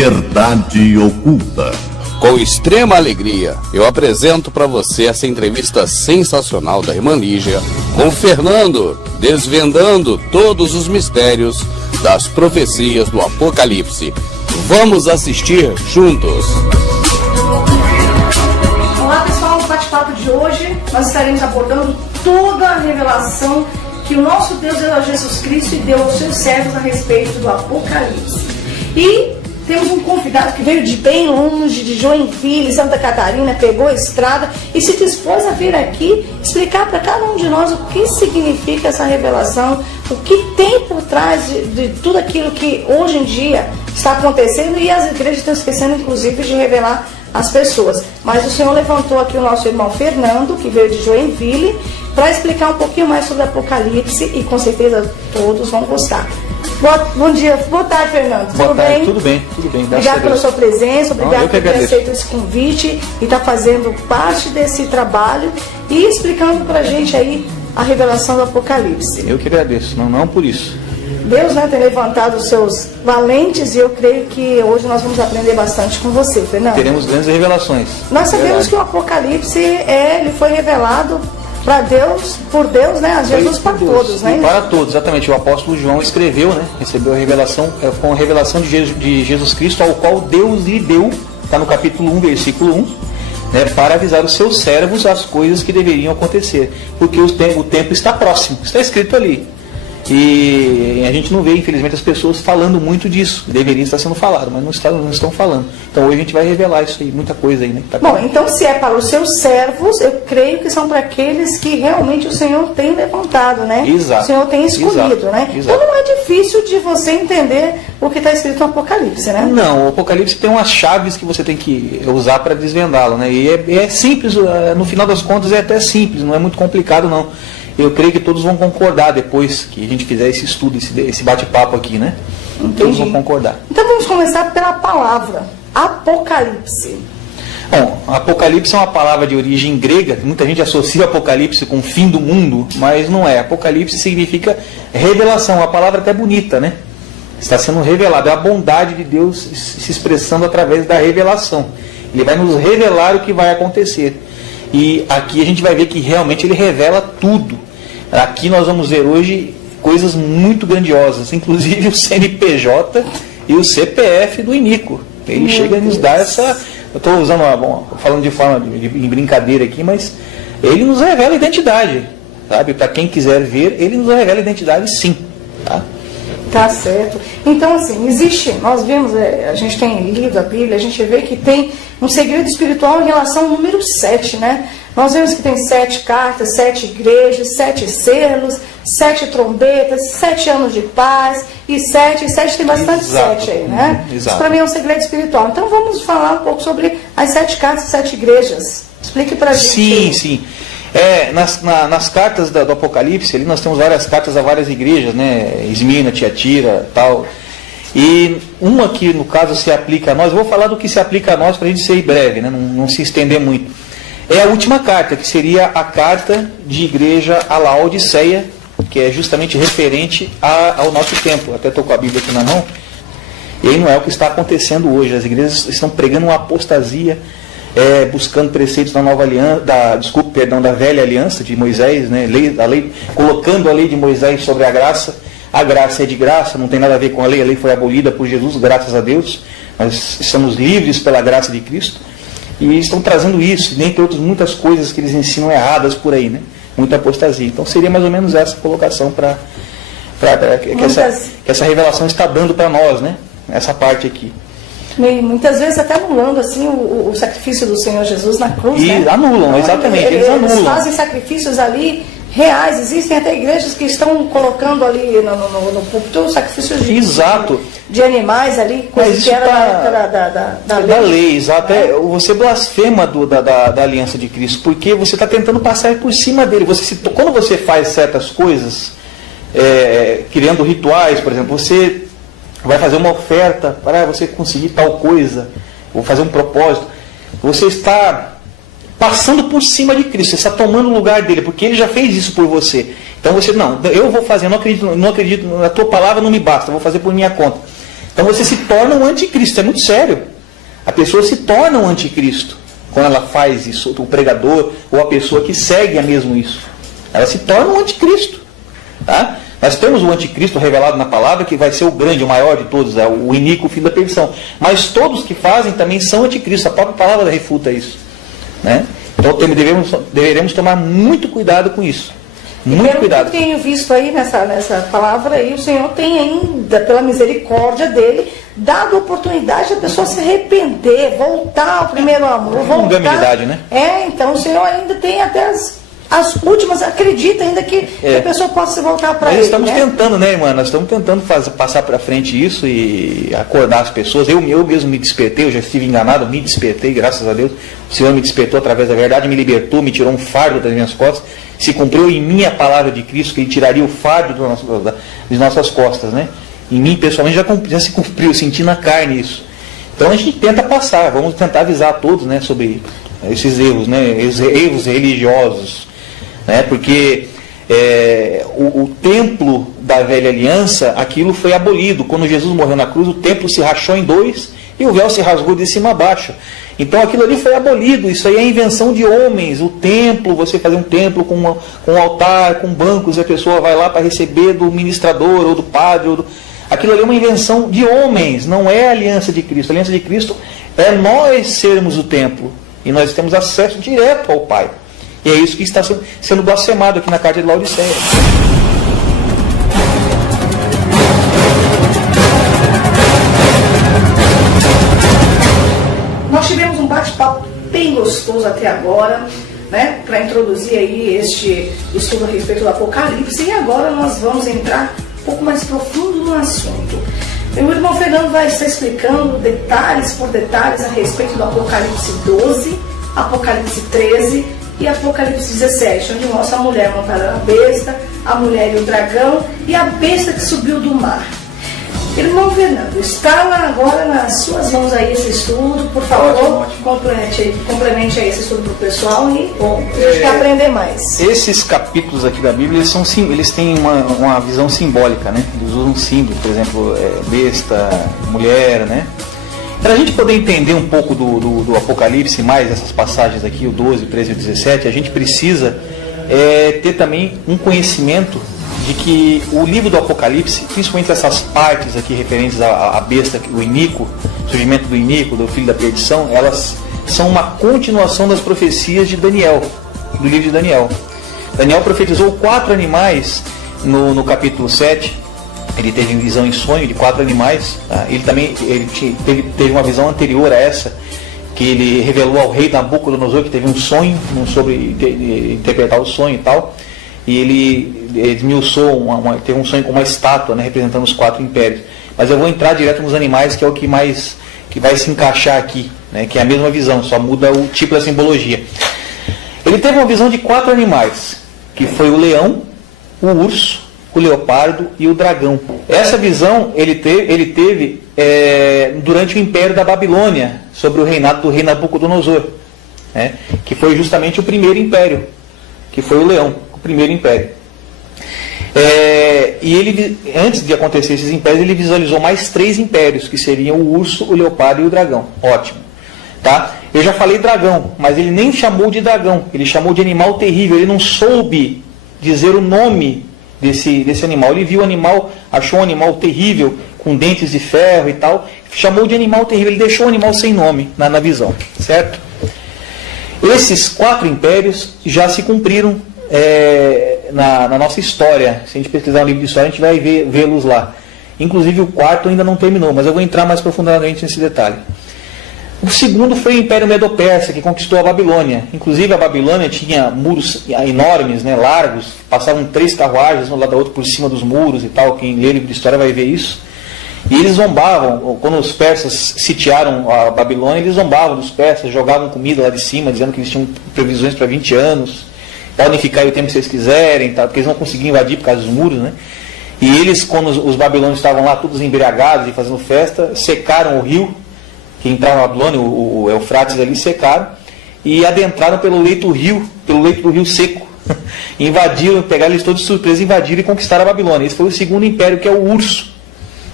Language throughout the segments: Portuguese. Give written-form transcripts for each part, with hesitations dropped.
Verdade Oculta. Com extrema alegria, eu apresento para você essa entrevista sensacional da irmã Lígia com o Fernando, desvendando todos os mistérios das profecias do Apocalipse. Vamos assistir juntos. Olá pessoal, no bate-papo de hoje nós estaremos abordando toda a revelação que o nosso Deus deu a Jesus Cristo e deu aos seus servos a respeito do Apocalipse. E temos um convidado que veio de bem longe, de Joinville, Santa Catarina, pegou a estrada e se dispôs a vir aqui explicar para cada um de nós o que significa essa revelação, o que tem por trás de tudo aquilo que hoje em dia está acontecendo, e as igrejas estão esquecendo inclusive de revelar às pessoas. Mas o Senhor levantou aqui o nosso irmão Fernando, que veio de Joinville, para explicar um pouquinho mais sobre o Apocalipse, e com certeza todos vão gostar. Bom dia, boa tarde, Fernando. Tudo bem? Tudo bem, tudo bem. Obrigado pela sua presença, obrigado por ter aceito esse convite e estar fazendo parte desse trabalho e explicando pra gente aí a revelação do Apocalipse. Eu que agradeço, não por isso. Deus, né, tem levantado os seus valentes, e eu creio que hoje nós vamos aprender bastante com você, Fernando. Teremos grandes revelações. Nós sabemos que o Apocalipse ele foi revelado para Deus, por Deus, né? A Jesus para todos, né? Para todos, exatamente. O apóstolo João escreveu, né? Recebeu a revelação, com a revelação de Jesus Cristo, ao qual Deus lhe deu, está no capítulo 1, versículo 1, né? Para avisar os seus servos as coisas que deveriam acontecer. Porque o tempo está próximo, está escrito ali. E a gente não vê, infelizmente, as pessoas falando muito disso. Deveria estar sendo falado, mas não estão falando. Então hoje a gente vai revelar isso aí, muita coisa aí, né? Bom, então se é para os seus servos, eu creio que são para aqueles que realmente o Senhor tem levantado, né? Exato. O Senhor tem escolhido, Exato. né? Exato. Então não é difícil de você entender o que está escrito no Apocalipse, né? Não, o Apocalipse tem umas chaves que você tem que usar para desvendá-lo, né? E é simples, no final das contas é até simples, não é muito complicado não. Eu creio que todos vão concordar depois que a gente fizer esse estudo, esse bate-papo aqui, né? Entendi. Todos vão concordar. Então vamos começar pela palavra Apocalipse. Bom, Apocalipse é uma palavra de origem grega. Muita gente associa Apocalipse com o fim do mundo, mas não é. Apocalipse significa revelação, uma palavra até bonita, né? Está sendo revelado, é a bondade de Deus se expressando através da revelação. Ele vai nos revelar o que vai acontecer. E aqui a gente vai ver que realmente ele revela tudo. Aqui nós vamos ver hoje coisas muito grandiosas, inclusive o CNPJ e o CPF do Inico. Ele chega a nos dar essa... Eu estou usando, falando de forma em brincadeira aqui, mas ele nos revela a identidade, sabe? Para quem quiser ver, ele nos revela a identidade, sim. Tá certo. Então, assim, nós vimos, a gente tem lido a Bíblia, a gente vê que tem um segredo espiritual em relação ao número 7, né? Nós vemos que tem 7 cartas, 7 igrejas, 7 selos, 7 trombetas, 7 anos de paz, e 7 tem bastante. Exato. 7 aí, né? Exato. Isso para mim é um segredo espiritual. Então vamos falar um pouco sobre as 7 cartas e 7 igrejas. Explique pra gente. Sim. Nas cartas do Apocalipse, ali nós temos várias cartas a várias igrejas, né? Esmirna, Tiatira, tal. E uma que no caso se aplica a nós, eu vou falar do que se aplica a nós para a gente ser breve, né? Não se estender muito. É a última carta, que seria a carta de igreja a Laodiceia, que é justamente referente ao nosso tempo. Até estou com a Bíblia aqui na mão. E aí não é o que está acontecendo hoje. As igrejas estão pregando uma apostasia, buscando preceitos da nova aliança, da velha aliança de Moisés, né? Colocando a lei de Moisés sobre a graça. A graça é de graça, não tem nada a ver com a lei foi abolida por Jesus, graças a Deus. Nós somos livres pela graça de Cristo. E estão trazendo isso, dentre outras muitas coisas que eles ensinam erradas por aí, né? Muita apostasia. Então seria mais ou menos essa colocação que essa revelação está dando para nós, né? Essa parte aqui. Muitas vezes até anulando assim o sacrifício do Senhor Jesus na cruz, né? Anulam, então, exatamente. Eles anulam. Fazem sacrifícios ali reais. Existem até igrejas que estão colocando ali no púlpito sacrifícios de animais ali, coisa que era na época da lei. Exato. Você blasfema da aliança de Cristo, porque você está tentando passar por cima dele. Quando você faz certas coisas, criando rituais, por exemplo, você vai fazer uma oferta para você conseguir tal coisa, ou fazer um propósito, você está passando por cima de Cristo, você está tomando o lugar dele, porque ele já fez isso por você. Então você, eu vou fazer, não acredito, a tua palavra não me basta, eu vou fazer por minha conta. Então você se torna um anticristo, é muito sério. A pessoa se torna um anticristo quando ela faz isso, o pregador ou a pessoa que segue é mesmo isso. Ela se torna um anticristo. Tá? Nós temos o anticristo revelado na palavra, que vai ser o grande, o maior de todos, o iníquo, o filho da perdição. Mas todos que fazem também são anticristos. A própria palavra refuta isso. Né? Então deveremos tomar muito cuidado com isso. Muito cuidado. Eu tenho visto aí nessa palavra aí, o Senhor tem ainda, pela misericórdia dele, dado oportunidade da pessoa se arrepender, voltar ao primeiro amor. Voltar. Né? Então o Senhor ainda tem até as últimas, acredita ainda que a pessoa possa voltar para ele. Nós estamos tentando, né, irmã? Nós estamos tentando passar para frente isso e acordar as pessoas. Eu mesmo me despertei, eu já estive enganado, me despertei, graças a Deus. O Senhor me despertou através da verdade, me libertou, me tirou um fardo das minhas costas. Se cumpriu em mim a palavra de Cristo, que Ele tiraria o fardo das nossas costas, né? Em mim, pessoalmente, já se cumpriu, senti na carne isso. Então a gente tenta passar, vamos tentar avisar a todos, né, sobre esses erros, né, erros religiosos, né, porque o templo da velha aliança, aquilo foi abolido. Quando Jesus morreu na cruz, o templo se rachou em dois e o véu se rasgou de cima a baixo. Então aquilo ali foi abolido. Isso aí é invenção de homens. O templo, você fazer um templo com um altar, com bancos, e a pessoa vai lá para receber do ministrador ou do padre. Aquilo ali é uma invenção de homens, não é a aliança de Cristo. A aliança de Cristo é nós sermos o templo. E nós temos acesso direto ao Pai. E é isso que está sendo blasfemado aqui na carta de Laodiceia. Nós tivemos um bate-papo bem gostoso até agora, né, para introduzir aí este estudo a respeito do Apocalipse, e agora nós vamos entrar um pouco mais profundo no assunto. O irmão Fernando vai estar explicando detalhes por detalhes a respeito do Apocalipse 12, Apocalipse 13 e Apocalipse 17, onde mostra a mulher montada na besta, a mulher e o dragão e a besta que subiu do mar. Irmão Fernando, está agora nas suas mãos aí esse estudo, por favor, complemente aí esse estudo para o pessoal e a gente quer aprender mais. Esses capítulos aqui da Bíblia, eles têm uma visão simbólica, né? Eles usam símbolos, por exemplo, besta, mulher, né? Para a gente poder entender um pouco do Apocalipse, mais essas passagens aqui, o 12, o 13 e o 17, a gente precisa ter também um conhecimento de que o livro do Apocalipse, principalmente essas partes aqui referentes à besta, o iníquo, surgimento do iníquo, do filho da perdição, elas são uma continuação das profecias de Daniel, do livro de Daniel. Daniel profetizou 4 animais no capítulo 7. Ele teve visão em sonho de 4 animais. Tá? Ele teve uma visão anterior a essa, que ele revelou ao rei Nabucodonosor, que teve um sonho sobre interpretar o sonho e tal. E ele esmiuçou, teve um sonho com uma estátua, né, representando os 4 impérios. Mas eu vou entrar direto nos animais, que é o que vai se encaixar aqui, né, que é a mesma visão, só muda o tipo da simbologia. Ele teve uma visão de 4 animais, que foi o leão, o urso, o leopardo e o dragão. Essa visão ele teve durante o império da Babilônia, sobre o reinado do rei Nabucodonosor, né, que foi justamente o primeiro império, que foi o leão, o primeiro império. E ele, antes de acontecer esses impérios, ele visualizou mais 3 impérios, que seriam o urso, o leopardo e o dragão. Ótimo. Tá? Eu já falei dragão, mas ele nem chamou de dragão, ele chamou de animal terrível. Ele não soube dizer o nome desse animal. Ele viu o animal, achou um animal terrível, com dentes de ferro e tal, chamou de animal terrível. Ele deixou o animal sem nome na visão, certo? Esses 4 impérios já se cumpriram na nossa história. Se a gente pesquisar um livro de história, a gente vai vê-los lá. Inclusive o 4º ainda não terminou, mas eu vou entrar mais profundamente nesse detalhe. O segundo foi o Império Medo-Persa, que conquistou a Babilônia. Inclusive a Babilônia tinha muros enormes, né, largos, passavam 3 carruagens um lado da outra por cima dos muros e tal. Quem lê livro de história vai ver isso. E eles zombavam, quando os persas sitiaram a Babilônia, eles zombavam dos persas, jogavam comida lá de cima, dizendo que eles tinham previsões para 20 anos. Podem ficar aí o tempo que vocês quiserem, tá? Porque eles não conseguiam invadir por causa dos muros, né? E eles, quando os babilônios estavam lá todos embriagados e fazendo festa, secaram o rio que entrava na Babilônia, o Eufrates ali, secaram e adentraram pelo leito do rio seco. Invadiram, pegaram eles todos de surpresa, invadiram e conquistaram a Babilônia. Esse foi o segundo império, que é o urso,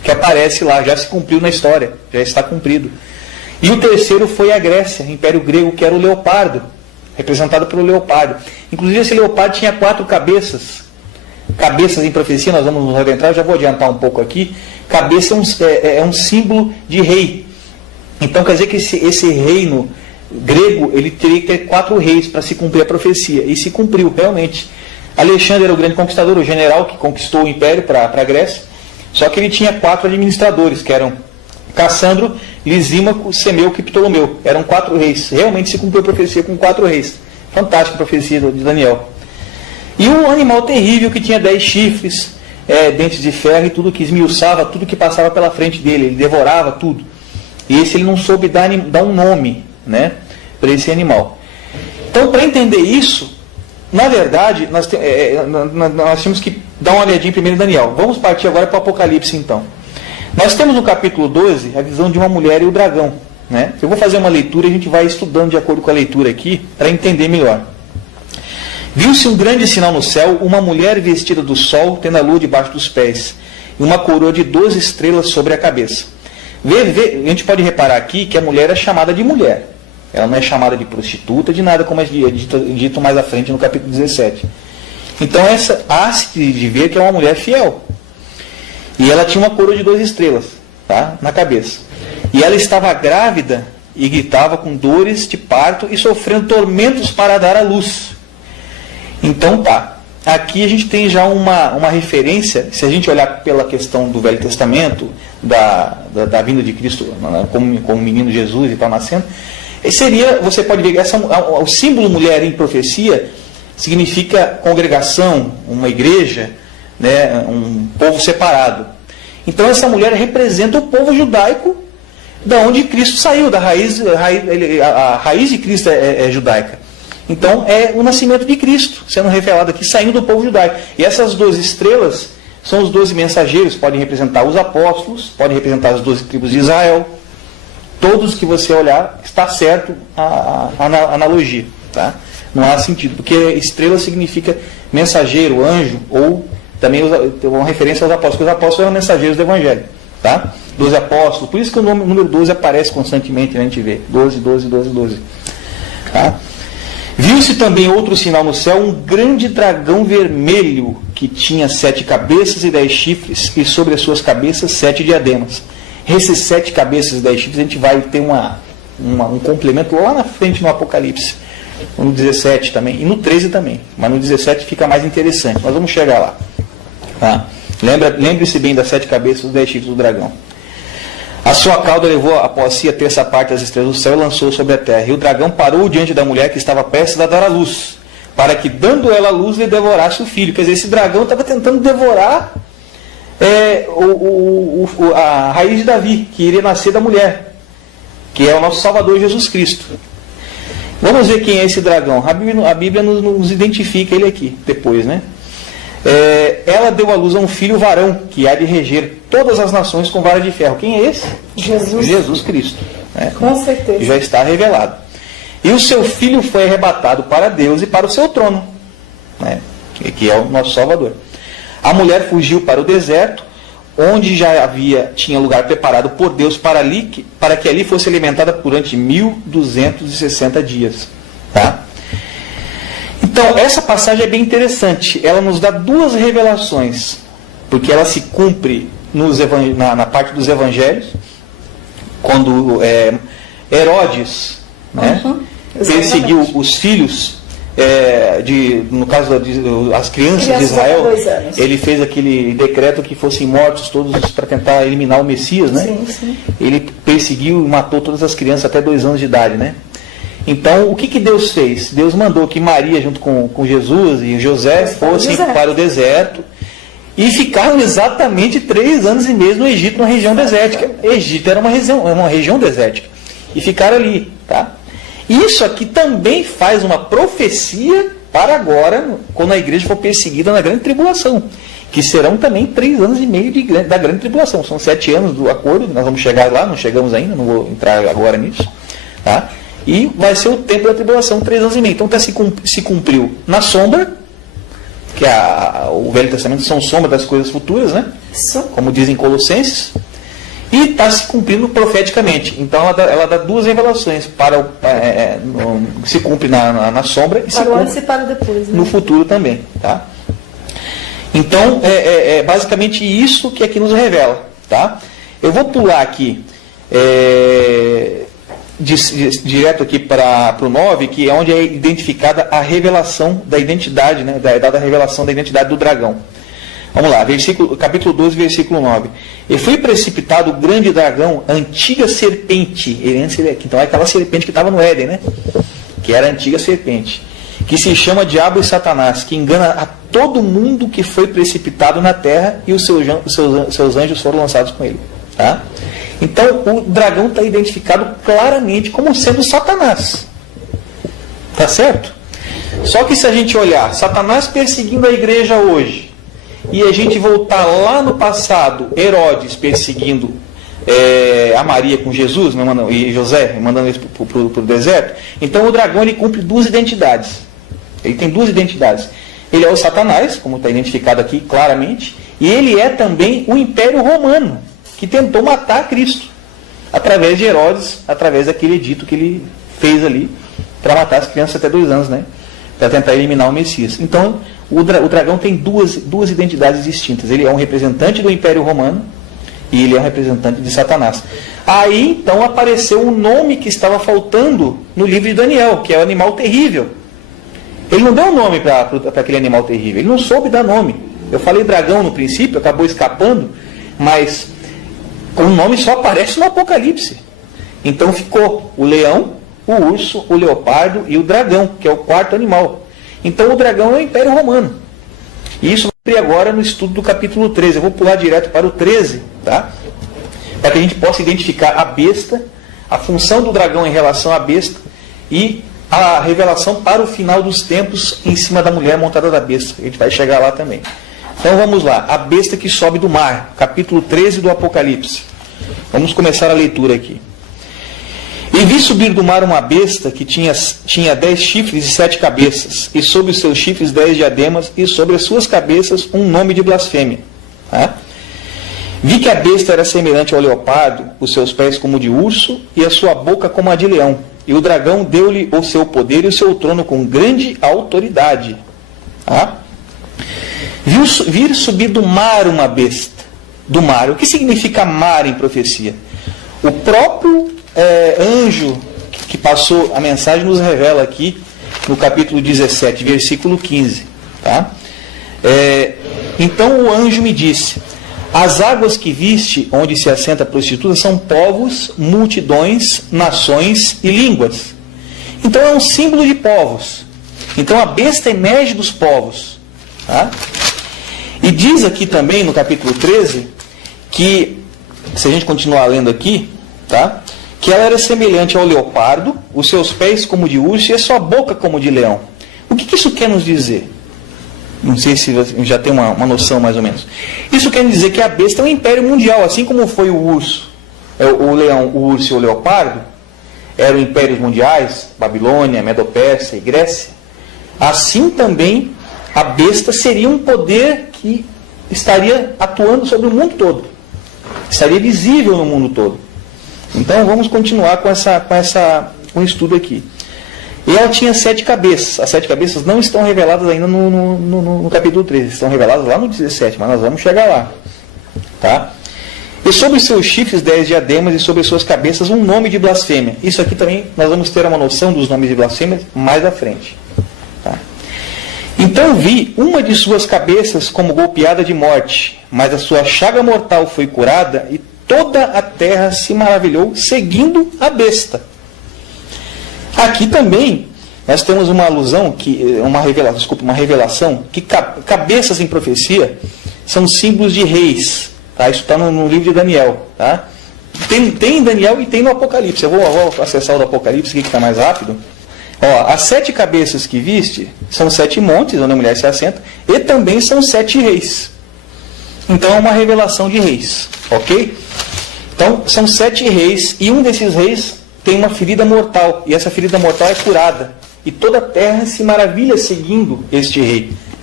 que aparece lá, já se cumpriu na história, já está cumprido. E o terceiro foi a Grécia, Império Grego, que era o leopardo, representado pelo leopardo. Inclusive esse leopardo tinha 4 cabeças. Cabeças em profecia, nós vamos nos adentrar, já vou adiantar um pouco aqui. Cabeça é um símbolo de rei. Então quer dizer que esse reino grego, ele teria que ter 4 reis para se cumprir a profecia. E se cumpriu, realmente. Alexandre era o grande conquistador, o general que conquistou o império para a Grécia. Só que ele tinha 4 administradores, que eram Cassandro, Lisímaco, Semeuco e Ptolomeu. Eram 4 reis. Realmente se cumpriu a profecia com 4 reis. Fantástica a profecia de Daniel. E um animal terrível que tinha 10 chifres, dentes de ferro e tudo que esmiuçava, tudo que passava pela frente dele. Ele devorava tudo. E esse ele não soube dar um nome, né, para esse animal. Então, para entender isso, na verdade, nós temos que dar uma olhadinha primeiro em Daniel. Vamos partir agora para o Apocalipse, então. Nós temos no capítulo 12 a visão de uma mulher e o dragão, né? Eu vou fazer uma leitura e a gente vai estudando de acordo com a leitura aqui, para entender melhor. Viu-se um grande sinal no céu, uma mulher vestida do sol, tendo a lua debaixo dos pés, e uma coroa de 12 estrelas sobre a cabeça. A gente pode reparar aqui que a mulher é chamada de mulher. Ela não é chamada de prostituta, de nada, como é dito mais à frente no capítulo 17. Então essa há-se de ver que é uma mulher fiel. E ela tinha uma coroa de 12 estrelas, tá, na cabeça. E ela estava grávida e gritava com dores de parto e sofrendo tormentos para dar à luz. Então tá, aqui a gente tem já uma referência, se a gente olhar pela questão do Velho Testamento, da vinda de Cristo como o menino Jesus e tal nascendo, seria, você pode ver, o símbolo mulher em profecia significa congregação, uma igreja, né, um povo separado. Então essa mulher representa o povo judaico, da onde Cristo saiu, a raiz de Cristo é judaica. Então é o nascimento de Cristo sendo revelado aqui, saindo do povo judaico. E essas 12 estrelas são os 12 mensageiros, podem representar os apóstolos, podem representar as 12 tribos de Israel. Todos que você olhar, está certo a analogia, tá? Não há sentido, porque estrela significa mensageiro, anjo, ou também uma referência aos apóstolos, porque os apóstolos eram mensageiros do Evangelho, tá? 12 apóstolos, por isso que o número 12 aparece constantemente, né? A gente vê, 12, 12, 12, 12. Tá? Viu-se também outro sinal no céu, um grande dragão vermelho, que tinha 7 cabeças e 10 chifres, e sobre as suas cabeças 7 diademas. Esses 7 cabeças e 10 chifres, a gente vai ter um complemento lá na frente no Apocalipse, no 17 também, e no 13 também, mas no 17 fica mais interessante, mas vamos chegar lá. Tá? Lembre-se bem das 7 cabeças e 10 chifres do dragão. A sua cauda levou após si a terça parte das estrelas do céu e lançou sobre a terra. E o dragão parou diante da mulher que estava prestes a dar à luz, para que, dando ela a luz, lhe devorasse o filho. Quer dizer, esse dragão estava tentando devorar a raiz de Davi, que iria nascer da mulher, que é o nosso Salvador Jesus Cristo. Vamos ver quem é esse dragão. A Bíblia nos identifica ele aqui, depois, né? Ela deu à luz a um filho varão, que há de reger todas as nações com vara de ferro. Quem é esse? Jesus Cristo. Né? Com certeza. Já está revelado. E o seu filho foi arrebatado para Deus e para o seu trono, né? Que é o nosso Salvador. A mulher fugiu para o deserto, onde já tinha lugar preparado por Deus para que ali fosse alimentada durante 1260 dias. Tá? Então, essa passagem é bem interessante. Ela nos dá 2 revelações, porque ela se cumpre na parte dos evangelhos, quando Herodes, né, perseguiu os filhos, no caso das crianças de Israel, ele fez aquele decreto que fossem mortos todos para tentar eliminar o Messias, né? Sim, sim. Ele perseguiu e matou todas as crianças até 2 anos de idade, né? Então, o que Deus fez? Deus mandou que Maria, junto com Jesus e José, fossem para o deserto e ficaram exatamente 3 anos e meio no Egito, numa região desértica. Egito era uma região desértica. E ficaram ali, tá? Isso aqui também faz uma profecia para agora, quando a igreja for perseguida na grande tribulação, que serão também 3 anos e meio da grande tribulação. São 7 anos do acordo, nós vamos chegar lá, não chegamos ainda, não vou entrar agora nisso, tá? E vai ser o tempo da tribulação, 3 anos e meio. Então se cumpriu na sombra, porque o Velho Testamento são sombra das coisas futuras, né? Como dizem Colossenses, e está se cumprindo profeticamente. Então ela dá duas revelações, se cumpre na sombra e se cumpre depois, né? No futuro também. Tá? Então é basicamente isso que aqui nos revela. Tá? Eu vou pular aqui direto aqui para o 9, que é onde é identificada a revelação da identidade, né, da revelação da identidade do dragão. Vamos lá, capítulo 12, versículo 9. E foi precipitado o grande dragão, a antiga serpente. Então é aquela serpente que estava no Éden, né? Que era a antiga serpente. Que se chama Diabo e Satanás, que engana a todo mundo que foi precipitado na terra, e os seus anjos foram lançados com ele. Tá? Então o dragão está identificado claramente como sendo Satanás. Tá certo? Só que se a gente olhar Satanás perseguindo a igreja hoje, e a gente voltar lá no passado, Herodes perseguindo a Maria com Jesus, né, e José, mandando eles para o deserto, então o dragão ele cumpre duas identidades. Ele tem duas identidades. Ele é o Satanás, como está identificado aqui claramente, e ele é também o Império Romano, que tentou matar Cristo, através de Herodes, através daquele edito que ele fez ali, para matar as crianças até 2 anos, né? Para tentar eliminar o Messias. Então, o dragão tem duas identidades distintas. Ele é um representante do Império Romano e ele é um representante de Satanás. Aí, então, apareceu um nome que estava faltando no livro de Daniel, que é o animal terrível. Ele não deu um nome para aquele animal terrível, ele não soube dar nome. Eu falei dragão no princípio, acabou escapando, mas o nome só aparece no Apocalipse. Então ficou o leão, o urso, o leopardo e o dragão, que é o 4º animal. Então o dragão é o Império Romano. E isso vai abrir agora no estudo do capítulo 13. Eu vou pular direto para o 13, tá? Para que a gente possa identificar a besta, a função do dragão em relação à besta e a revelação para o final dos tempos em cima da mulher montada da besta. A gente vai chegar lá também. Então vamos lá, a besta que sobe do mar, capítulo 13 do Apocalipse. Vamos começar a leitura aqui. E vi subir do mar uma besta que tinha 10 chifres e 7 cabeças, e sobre os seus chifres 10 diademas, e sobre as suas cabeças um nome de blasfêmia. Tá? Vi que a besta era semelhante ao leopardo, os seus pés como de urso, e a sua boca como a de leão. E o dragão deu-lhe o seu poder e o seu trono com grande autoridade. Tá? Vir subir do mar uma besta. Do mar. O que significa mar em profecia? O próprio anjo que passou a mensagem nos revela aqui no capítulo 17, versículo 15. Tá? Então o anjo me disse: as águas que viste, onde se assenta a prostituta, são povos, multidões, nações e línguas. Então é um símbolo de povos. Então a besta emerge dos povos. Tá? E diz aqui também no capítulo 13 que, se a gente continuar lendo aqui, tá? Que ela era semelhante ao leopardo, os seus pés como de urso e a sua boca como de leão. O que isso quer nos dizer? Não sei se já tem uma noção mais ou menos. Isso quer dizer que a besta é um império mundial, assim como foi o urso, o leão, o urso e o leopardo, eram impérios mundiais, Babilônia, Medo-Pérsia e Grécia. Assim também a besta seria um poder que estaria atuando sobre o mundo todo. Estaria visível no mundo todo. Então vamos continuar com o estudo aqui. E ela tinha 7 cabeças. As 7 cabeças não estão reveladas ainda no capítulo 13. Estão reveladas lá no 17, mas nós vamos chegar lá. Tá? E sobre os seus chifres 10 diademas e sobre as suas cabeças um nome de blasfêmia. Isso aqui também nós vamos ter uma noção dos nomes de blasfêmia mais à frente. Tá? Então vi uma de suas cabeças como golpeada de morte, mas a sua chaga mortal foi curada e toda a terra se maravilhou seguindo a besta. Aqui também nós temos uma alusão, uma revelação, que cabeças em profecia são símbolos de reis. Tá? Isso está no livro de Daniel. Tá? Tem em Daniel e tem no Apocalipse. Eu vou acessar o do Apocalipse aqui que está mais rápido. Ó, as 7 cabeças que viste são 7 montes onde a mulher se assenta e também são 7 reis. Então é uma revelação de reis. Ok? Então são 7 reis e um desses reis tem uma ferida mortal, e essa ferida mortal é curada, e toda a terra se maravilha seguindo este rei.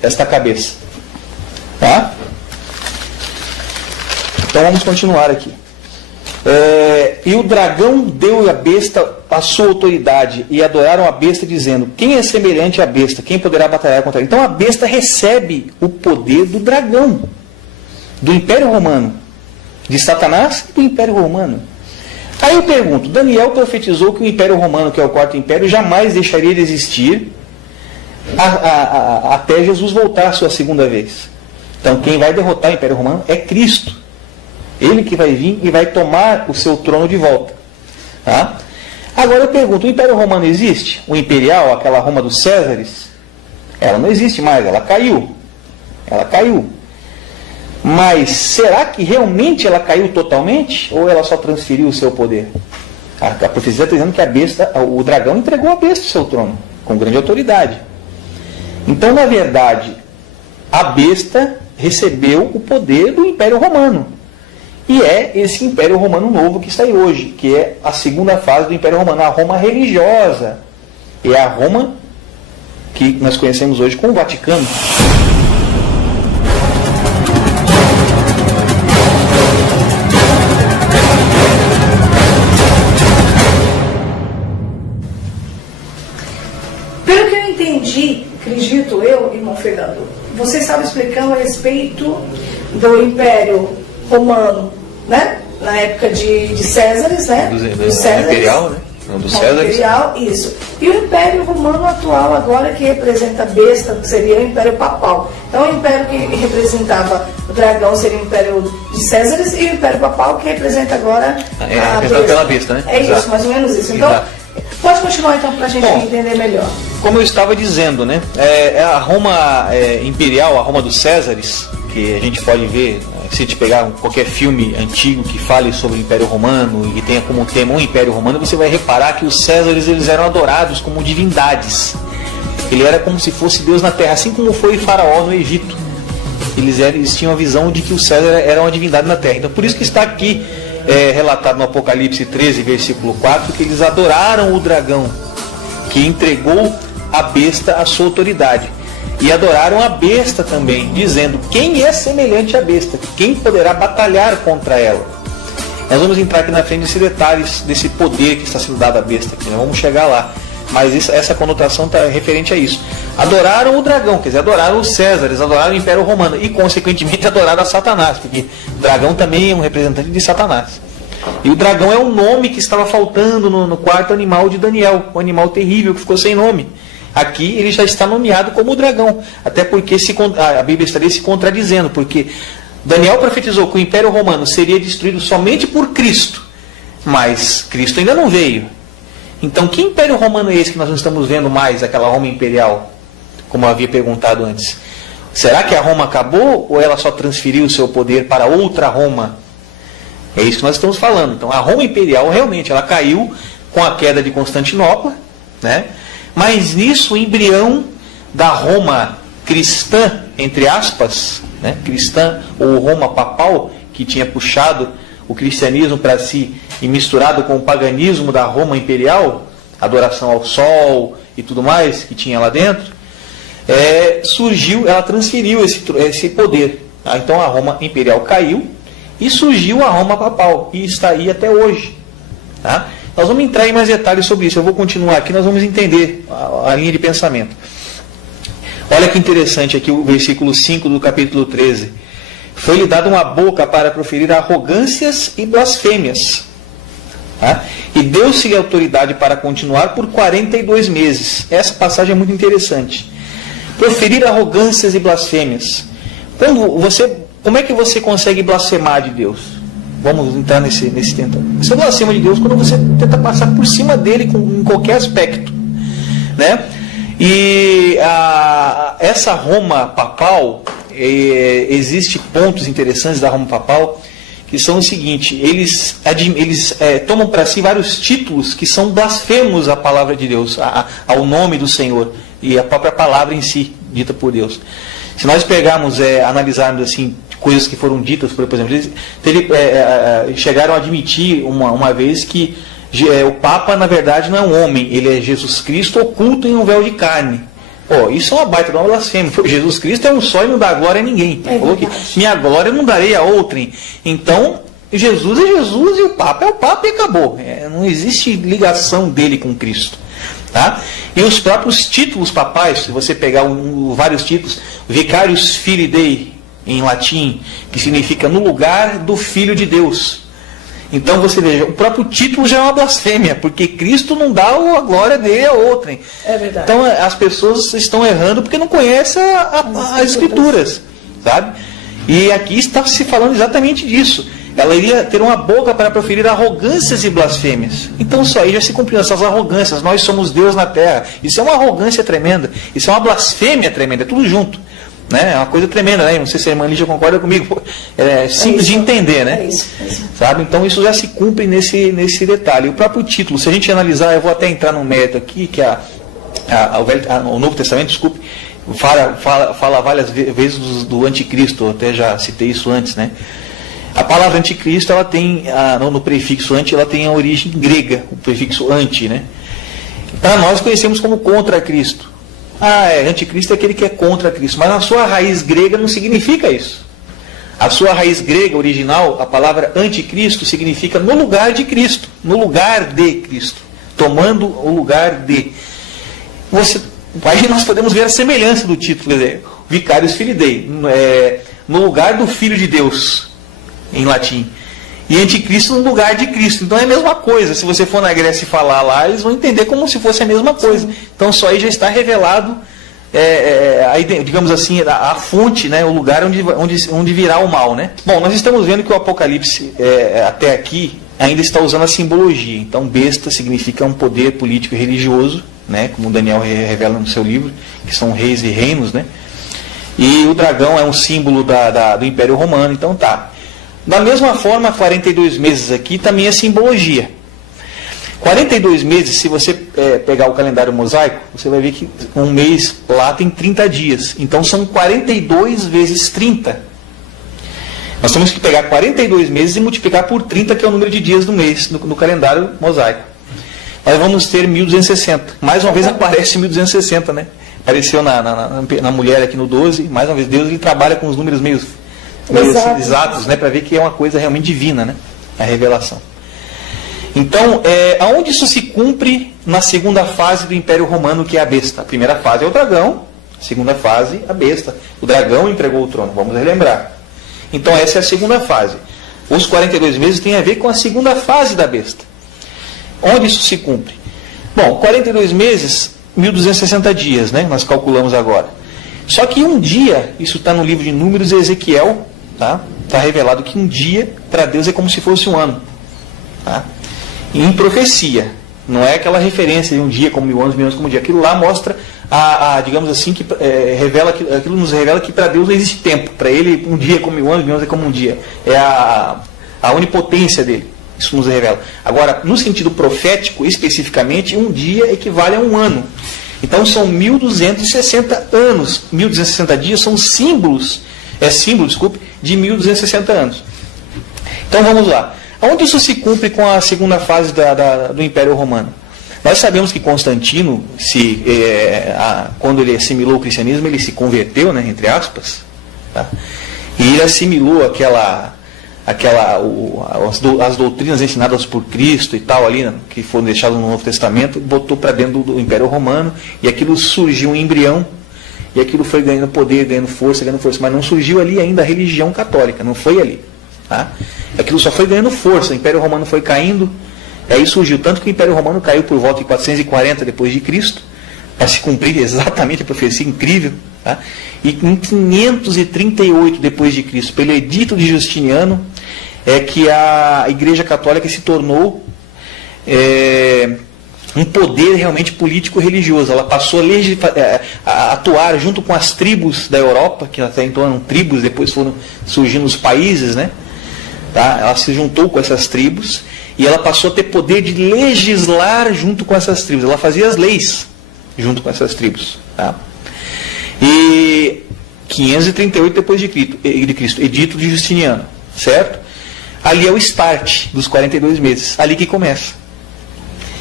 esta cabeça. Tá? Então vamos continuar aqui. E o dragão deu à besta a sua autoridade, e adoraram a besta, dizendo: quem é semelhante à besta? Quem poderá batalhar contra ele? Então a besta recebe o poder do dragão, do Império Romano, de Satanás e do Império Romano. Aí eu pergunto, Daniel profetizou que o Império Romano, que é o quarto império, jamais deixaria de existir até Jesus voltar a sua segunda vez. Então quem vai derrotar o Império Romano é Cristo. Ele que vai vir e vai tomar o seu trono de volta. Tá? Agora eu pergunto, o Império Romano existe? O imperial, aquela Roma dos Césares? Ela não existe mais, ela caiu. Ela caiu. Mas será que realmente ela caiu totalmente? Ou ela só transferiu o seu poder? A profecia está dizendo que a besta, o dragão entregou a besta o seu trono, com grande autoridade. Então, na verdade, a besta recebeu o poder do Império Romano. E é esse Império Romano novo que está aí hoje, que é a segunda fase do Império Romano, a Roma religiosa. É a Roma que nós conhecemos hoje como Vaticano. Pelo que eu entendi, acredito eu, irmão Fernando, você estava explicando a respeito do Império Romano, né? Na época de Césares, né? Do Césares. Imperial, né? Não, do Césares. Imperial, isso. E o Império Romano atual agora, que representa a besta, que seria o Império Papal. Então o Império que representava o dragão seria o Império de Césares, e o Império Papal que representa agora a representado pela besta, né? É isso, exato. Mais ou menos isso. Então, pode continuar então para a gente entender melhor. Como eu estava dizendo, né? A Roma imperial, a Roma dos Césares, que a gente pode ver, se a gente pegar qualquer filme antigo que fale sobre o Império Romano e tenha como tema o Império Romano, você vai reparar que os Césares, eles eram adorados como divindades. Ele era como se fosse Deus na Terra, assim como foi Faraó no Egito. Eles tinham a visão de que o César era uma divindade na Terra. Então por isso que está aqui relatado no Apocalipse 13, versículo 4, que eles adoraram o dragão, que entregou a besta a sua autoridade. E adoraram a besta também, dizendo: quem é semelhante à besta? Quem poderá batalhar contra ela? Nós vamos entrar aqui na frente nesses detalhes desse poder que está sendo dado à besta aqui, nós vamos chegar lá. Mas essa conotação está referente a isso. Adoraram o dragão, quer dizer, adoraram os Césares, adoraram o Império Romano e, consequentemente, adoraram a Satanás, porque o dragão também é um representante de Satanás. E o dragão é um nome que estava faltando no quarto animal de Daniel, um animal terrível que ficou sem nome. Aqui ele já está nomeado como o dragão, até porque a Bíblia estaria se contradizendo, porque Daniel profetizou que o Império Romano seria destruído somente por Cristo, mas Cristo ainda não veio. Então que Império Romano é esse que nós não estamos vendo mais, aquela Roma imperial, como eu havia perguntado antes? Será que a Roma acabou ou ela só transferiu o seu poder para outra Roma? É isso que nós estamos falando. Então a Roma imperial realmente ela caiu com a queda de Constantinopla, né? Mas nisso o embrião da Roma cristã, entre aspas, né? Cristã ou Roma papal, que tinha puxado o cristianismo para si e misturado com o paganismo da Roma imperial, adoração ao sol e tudo mais que tinha lá dentro, surgiu, ela transferiu esse poder. Então a Roma imperial caiu e surgiu a Roma papal, e está aí até hoje. Tá? Nós vamos entrar em mais detalhes sobre isso. Eu vou continuar aqui, nós vamos entender a linha de pensamento. Olha que interessante aqui o versículo 5 do capítulo 13. Foi-lhe dada uma boca para proferir arrogâncias e blasfêmias. Tá? E deu-se-lhe autoridade para continuar por 42 meses. Essa passagem é muito interessante. Proferir arrogâncias e blasfêmias. Como é que você consegue blasfemar de Deus? Vamos entrar nesse tentando. Você blasfema de Deus quando você tenta passar por cima dele em qualquer aspecto, né? E essa Roma papal, existe pontos interessantes da Roma papal, que são o seguinte: eles tomam para si vários títulos que são blasfemos à palavra de Deus, ao nome do Senhor e à própria palavra em si, dita por Deus. Se nós pegarmos, analisarmos assim, coisas que foram ditas, por exemplo, eles chegaram a admitir uma vez que o Papa, na verdade, não é um homem, ele é Jesus Cristo oculto em um véu de carne. Isso é uma baita de uma blasfêmia. Jesus Cristo é um só e não dá glória a ninguém. Falou que minha glória não darei a outrem. Então, Jesus é Jesus e o Papa é o Papa e acabou. Não existe ligação dele com Cristo. Tá? E os próprios títulos papais, se você pegar vários títulos, Vicarius Filii Dei, em latim, que significa no lugar do Filho de Deus. Então você veja, o próprio título já é uma blasfêmia, porque Cristo não dá a glória dele a outrem. É verdade. Então as pessoas estão errando porque não conhecem as Escrituras, sabe? E aqui está se falando exatamente disso. Ela iria ter uma boca para proferir arrogâncias e blasfêmias. Então isso aí já se cumpriu, essas arrogâncias. Nós somos Deus na terra. Isso é uma arrogância tremenda. Isso é uma blasfêmia tremenda. É tudo junto. Né? É uma coisa tremenda, né? Não sei se a irmã Lígia concorda comigo. É simples de entender, né? É isso. Sabe? Então isso já se cumpre nesse detalhe. O próprio título, se a gente analisar, eu vou até entrar no mérito aqui, que o Novo Testamento, desculpe, fala várias vezes do anticristo. Eu até já citei isso antes, né? A palavra anticristo, ela tem, no prefixo anti, ela tem a origem grega, o prefixo anti, né? Para nós conhecemos como contra Cristo. Anticristo é aquele que é contra Cristo, mas na sua raiz grega não significa isso. A sua raiz grega original, a palavra anticristo, significa no lugar de Cristo, no lugar de Cristo, tomando o lugar de. Aí nós podemos ver a semelhança do título, quer dizer, Vicarius Filii Dei, no lugar do Filho de Deus, em latim. E anticristo no lugar de Cristo. Então é a mesma coisa. Se você for na Grécia e falar lá, eles vão entender como se fosse a mesma coisa. Então só aí já está revelado, digamos assim, a fonte, né, o lugar onde virá o mal. Né? Bom, nós estamos vendo que o Apocalipse, até aqui, ainda está usando a simbologia. Então besta significa um poder político e religioso, né, como Daniel revela no seu livro, que são reis e reinos. Né? E o dragão é um símbolo do Império Romano. Então tá. Da mesma forma, 42 meses aqui também é simbologia. 42 meses, se você pegar o calendário mosaico, você vai ver que um mês lá tem 30 dias. Então são 42 vezes 30. Nós temos que pegar 42 meses e multiplicar por 30, que é o número de dias do mês no calendário mosaico. Nós vamos ter 1260. Mais uma vez aparece 1260, né? Apareceu na mulher aqui no 12. Mais uma vez, Deus ele trabalha com os números meio exatos, né, para ver que é uma coisa realmente divina, né, a revelação. Então, aonde isso se cumpre na segunda fase do Império Romano, que é a besta? A primeira fase é o dragão, a segunda fase, a besta. O dragão entregou o trono, vamos relembrar. Então, essa é a segunda fase. Os 42 meses tem a ver com a segunda fase da besta. Onde isso se cumpre? Bom, 42 meses, 1260 dias, né, nós calculamos agora. Só que um dia, isso está no livro de Números e Ezequiel, tá? Está revelado que um dia para Deus é como se fosse um ano. Tá? E em profecia, não é aquela referência de um dia como 1000 anos, 1000 anos como um dia. Aquilo lá mostra, digamos assim, que aquilo nos revela que para Deus não existe tempo. Para Ele, um dia é como 1000 anos, 1000 anos é como um dia. É a onipotência dele. Isso nos revela. Agora, no sentido profético, especificamente, um dia equivale a um ano. Então são 1260 anos. 1260 dias são símbolo, de 1260 anos. Então vamos lá. Onde isso se cumpre com a segunda fase do Império Romano? Nós sabemos que Constantino, quando ele assimilou o cristianismo, ele se converteu, né, entre aspas, tá? E ele assimilou as doutrinas ensinadas por Cristo e tal ali, né, que foram deixadas no Novo Testamento, botou para dentro do Império Romano, e aquilo surgiu um embrião, e aquilo foi ganhando poder, ganhando força, mas não surgiu ali ainda a religião católica, não foi ali. Tá? Aquilo só foi ganhando força, o Império Romano foi caindo, e aí surgiu, tanto que o Império Romano caiu por volta de 440 depois de Cristo, para se cumprir exatamente a profecia incrível. Tá? E em 538 depois de Cristo, pelo edito de Justiniano, é que a Igreja Católica se tornou um poder realmente político-religioso. Ela passou a atuar junto com as tribos da Europa, que até então eram tribos, depois foram surgindo os países, né? Tá? Ela se juntou com essas tribos e ela passou a ter poder de legislar junto com essas tribos. Ela fazia as leis junto com essas tribos. Tá? E 538 depois de Cristo, edito de Justiniano, certo? Ali é o start dos 42 meses, ali que começa.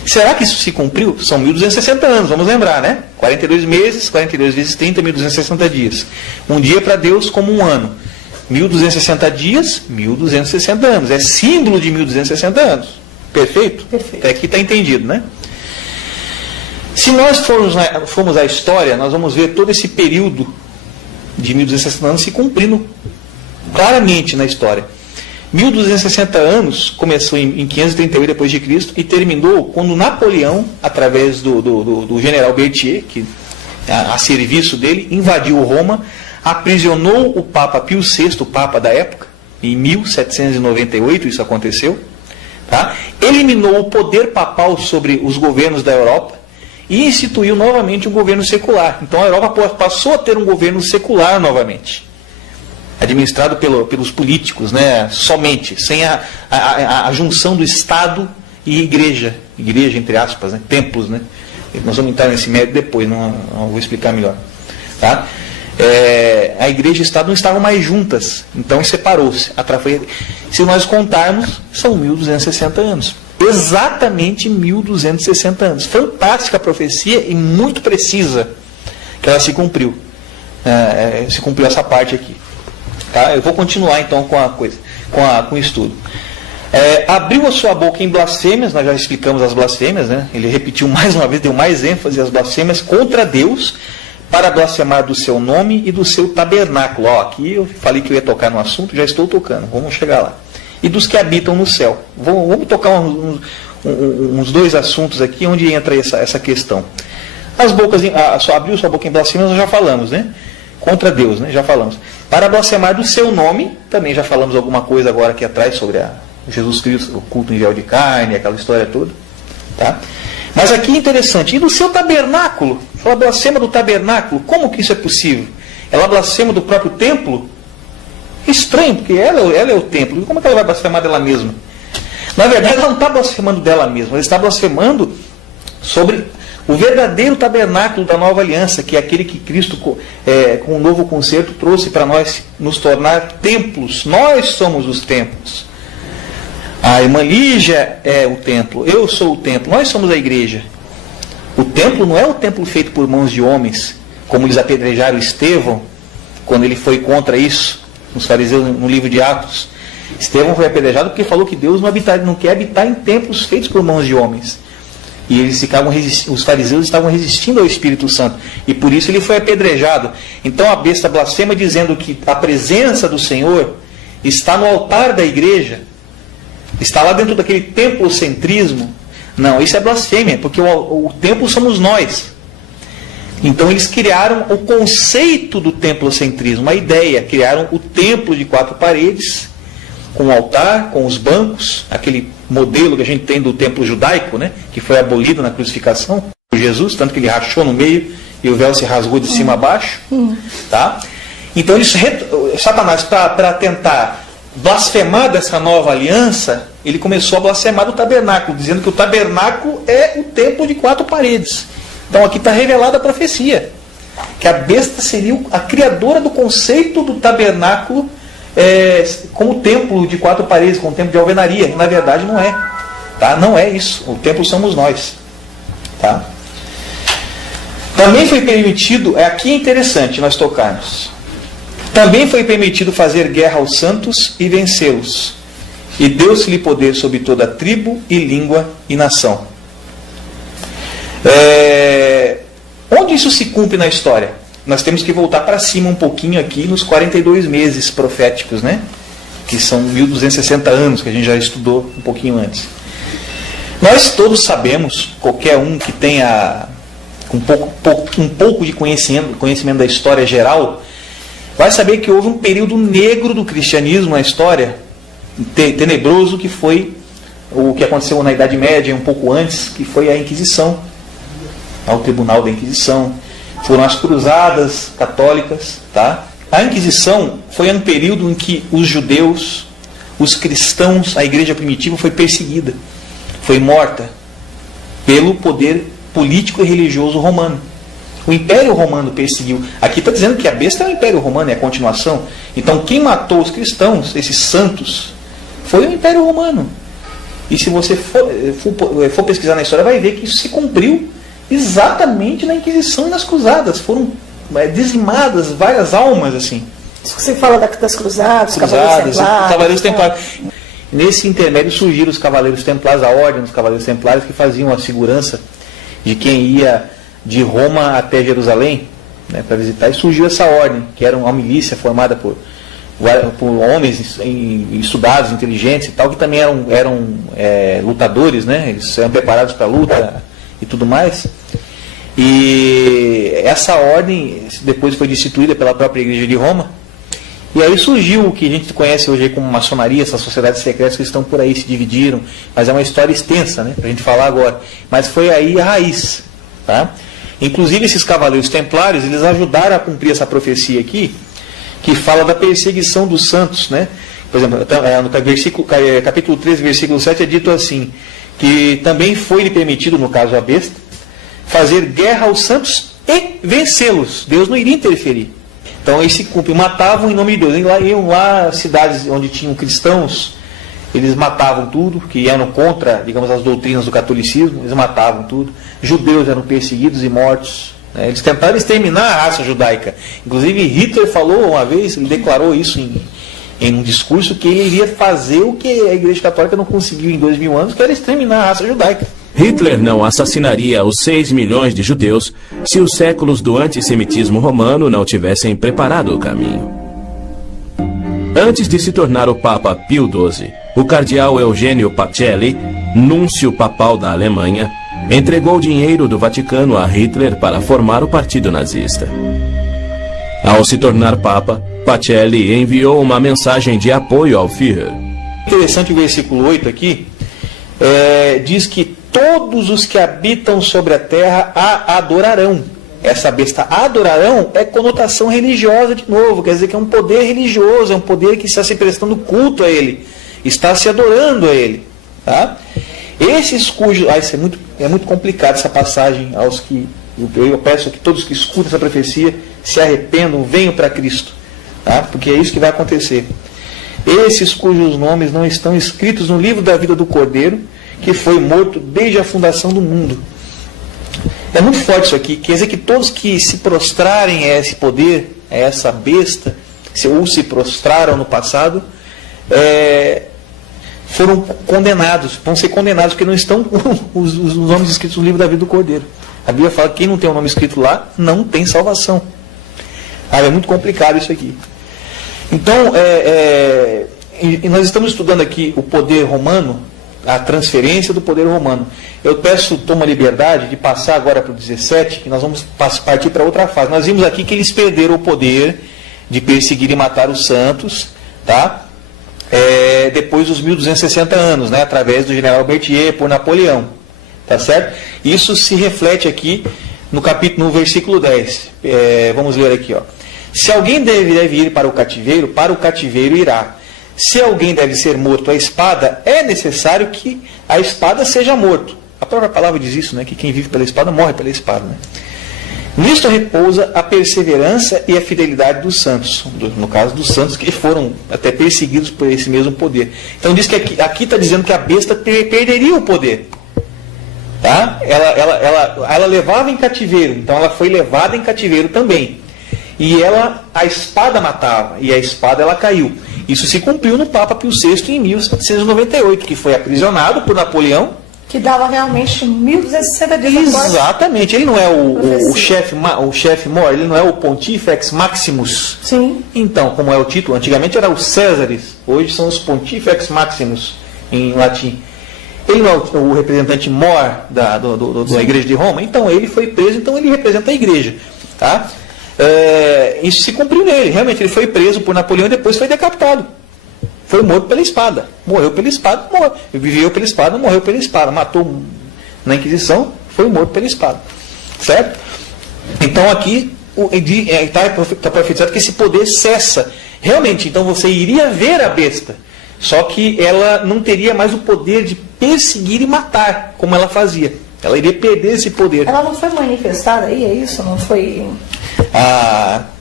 Será que isso se cumpriu? São 1260 anos, vamos lembrar, né? 42 meses, 42 vezes 30, 1260 dias. Um dia para Deus como um ano. 1260 dias, 1260 anos. É símbolo de 1260 anos. Perfeito? Perfeito. Até aqui está entendido, né? Se nós formos à história, nós vamos ver todo esse período de 1260 anos se cumprindo claramente na história. 1260 anos começou em 538 depois de Cristo e terminou quando Napoleão, através do general Berthier, que a serviço dele, invadiu Roma, aprisionou o Papa Pio VI, o Papa da época, em 1798 isso aconteceu, tá? Eliminou o poder papal sobre os governos da Europa e instituiu novamente um governo secular. Então a Europa passou a ter um governo secular novamente, administrado pelos políticos, né? Somente, sem a junção do Estado e igreja entre aspas, né? Templos, né? Nós vamos entrar nesse mérito depois, não vou explicar melhor, tá? A igreja e o Estado não estavam mais juntas, então separou-se. Se nós contarmos, são 1260 anos, exatamente 1260 anos. Fantástica profecia e muito precisa que ela se cumpriu. Se cumpriu essa parte aqui. Tá? Eu vou continuar então com a coisa, com o estudo. Abriu a sua boca em blasfêmias, nós já explicamos as blasfêmias, né? Ele repetiu mais uma vez, deu mais ênfase às blasfêmias contra Deus, para blasfemar do seu nome e do seu tabernáculo. Aqui eu falei que eu ia tocar no assunto, já estou tocando, vamos chegar lá. E dos que habitam no céu. Vamos tocar uns dois assuntos aqui onde entra essa questão. As bocas, abriu sua boca em blasfêmias, nós já falamos, né? Contra Deus, né? Já falamos. Para blasfemar do seu nome, também já falamos alguma coisa agora aqui atrás sobre Jesus Cristo, o culto em véu de carne, aquela história toda. Tá? Mas aqui é interessante, e do seu tabernáculo? Ela blasfema do tabernáculo. Como que isso é possível? Ela blasfema do próprio templo? Estranho, porque ela é o templo. Como é que ela vai blasfemar dela mesma? Na verdade, ela não está blasfemando dela mesma, ela está blasfemando sobre o verdadeiro tabernáculo da nova aliança, que é aquele que Cristo, com o novo concerto, trouxe para nós nos tornar templos. Nós somos os templos. A irmã Lígia é o templo, eu sou o templo, nós somos a igreja. O templo não é o templo feito por mãos de homens, como eles apedrejaram Estevão, quando ele foi contra isso, nos fariseus, no livro de Atos. Estevão foi apedrejado porque falou que Deus não quer habitar em templos feitos por mãos de homens. E os fariseus estavam resistindo ao Espírito Santo, e por isso ele foi apedrejado. Então a besta blasfema dizendo que a presença do Senhor está no altar da igreja, está lá dentro daquele templocentrismo. Não, isso é blasfêmia, porque o templo somos nós. Então eles criaram o conceito do templocentrismo, a ideia, criaram o templo de 4 paredes, com o altar, com os bancos, aquele modelo que a gente tem do templo judaico, né, que foi abolido na crucificação por Jesus, tanto que ele rachou no meio e o véu se rasgou de cima a baixo. Tá? Então Satanás, para tentar blasfemar dessa nova aliança, ele começou a blasfemar do tabernáculo, dizendo que o tabernáculo é o templo de 4 paredes. Então aqui está revelada a profecia, que a besta seria a criadora do conceito do tabernáculo como templo de 4 paredes, como templo de alvenaria. Na verdade não é. Tá? Não é isso. O templo somos nós. Tá? Também foi permitido, aqui é interessante nós tocarmos, também foi permitido fazer guerra aos santos e vencê-los. E deu-se-lhe poder sobre toda tribo e língua e nação. Onde isso se cumpre na história? Nós temos que voltar para cima um pouquinho aqui nos 42 meses proféticos, né? Que são 1260 anos, que a gente já estudou um pouquinho antes. Nós todos sabemos, qualquer um que tenha um pouco de conhecimento da história geral, vai saber que houve um período negro do cristianismo na história, tenebroso, que foi o que aconteceu na Idade Média, um pouco antes, que foi a Inquisição, ao Tribunal da Inquisição. Foram as cruzadas católicas. Tá? A Inquisição foi um período em que os judeus, os cristãos, a igreja primitiva foi perseguida, foi morta pelo poder político e religioso romano. O Império Romano perseguiu. Aqui está dizendo que a besta é o Império Romano, é a continuação. Então quem matou os cristãos, esses santos, foi o Império Romano. E se você for pesquisar na história, vai ver que isso se cumpriu exatamente na Inquisição e nas Cruzadas. Foram dizimadas várias almas, assim. Isso que você fala das Cruzadas, Cavaleiros Templários. Nesse intermédio surgiram os Cavaleiros Templários, a Ordem dos Cavaleiros Templários, que faziam a segurança de quem ia de Roma até Jerusalém, né, para visitar. E surgiu essa ordem, que era uma milícia formada por homens estudados, inteligentes e tal, que também eram lutadores, né? Eles eram preparados para a luta e tudo mais. E essa ordem depois foi destituída pela própria Igreja de Roma. E aí surgiu o que a gente conhece hoje como maçonaria, essas sociedades secretas que estão por aí, se dividiram. Mas é uma história extensa, né, para a gente falar agora. Mas foi aí a raiz. Tá? Inclusive esses cavaleiros templários, eles ajudaram a cumprir essa profecia aqui, que fala da perseguição dos santos, né? Por exemplo, no capítulo 13, versículo 7, é dito assim, que também foi-lhe permitido, no caso a besta, fazer guerra aos santos e vencê-los. Deus não iria interferir. Então eles se cumprem, matavam em nome de Deus. Iam lá, cidades onde tinham cristãos, eles matavam tudo, que iam contra, digamos, as doutrinas do catolicismo, eles matavam tudo. Judeus eram perseguidos e mortos. Eles tentaram exterminar a raça judaica. Inclusive Hitler falou uma vez, ele declarou isso em um discurso, que ele iria fazer o que a Igreja Católica não conseguiu em 2000 anos, que era exterminar a raça judaica. Hitler não assassinaria os 6 milhões de judeus se os séculos do antissemitismo romano não tivessem preparado o caminho. Antes de se tornar o Papa Pio XII, o cardeal Eugênio Pacelli, núncio papal da Alemanha, entregou dinheiro do Vaticano a Hitler para formar o partido nazista. Ao se tornar Papa, Pacelli enviou uma mensagem de apoio ao Führer. Interessante o versículo 8 aqui, diz que todos os que habitam sobre a terra a adorarão. Essa besta adorarão é conotação religiosa de novo, quer dizer que é um poder religioso, é um poder que está se prestando culto a ele, está se adorando a ele. Tá? Esses cujos... isso é muito complicado essa passagem, aos que eu peço que todos que escutam essa profecia se arrependam, venham para Cristo, tá? Porque é isso que vai acontecer. Esses cujos nomes não estão escritos no livro da vida do Cordeiro, que foi morto desde a fundação do mundo. É muito forte isso aqui, quer dizer que todos que se prostrarem a esse poder, a essa besta, ou se prostraram no passado, foram condenados, vão ser condenados, porque não estão com os nomes escritos no livro da vida do Cordeiro. A Bíblia fala que quem não tem o nome escrito lá, não tem salvação. É muito complicado isso aqui. Então, e nós estamos estudando aqui o poder romano, a transferência do poder romano. Eu tomo a liberdade de passar agora para o 17, que nós vamos partir para outra fase. Nós vimos aqui que eles perderam o poder de perseguir e matar os santos, tá? Depois dos 1260 anos, né? Através do general Berthier por Napoleão, tá certo? Isso se reflete aqui no versículo 10. Vamos ler aqui, ó. Se alguém deve ir para o cativeiro irá. Se alguém deve ser morto à espada, é necessário que a espada seja morto. A própria palavra diz isso, né? Que quem vive pela espada morre pela espada, né? Nisto repousa a perseverança e a fidelidade dos santos. No caso dos santos que foram até perseguidos por esse mesmo poder. Então diz que aqui está dizendo que a besta perderia o poder. Tá? Ela levava em cativeiro, então ela foi levada em cativeiro também. E a espada matava, e a espada ela caiu. Isso se cumpriu no Papa Pio VI em 1798, que foi aprisionado por Napoleão. Que dava realmente 1260 dias. Exatamente. Ele não é o chefe mor, ele não é o Pontifex Maximus. Sim. Então, como é o título, antigamente era os Césares, hoje são os Pontifex Maximus, em latim. Ele não é o representante mor da Igreja de Roma, então ele foi preso, então ele representa a Igreja. Tá? Isso se cumpriu nele. Realmente ele foi preso por Napoleão e depois foi decapitado. Foi morto pela espada. Morreu pela espada, viveu pela espada, morreu pela espada. Matou na Inquisição, foi morto pela espada. Certo? Então aqui está profetizado que esse poder cessa. Realmente, então você iria ver a besta. Só que ela não teria mais o poder de perseguir e matar, como ela fazia. Ela iria perder esse poder. Ela não foi manifestada aí, é isso? Não foi...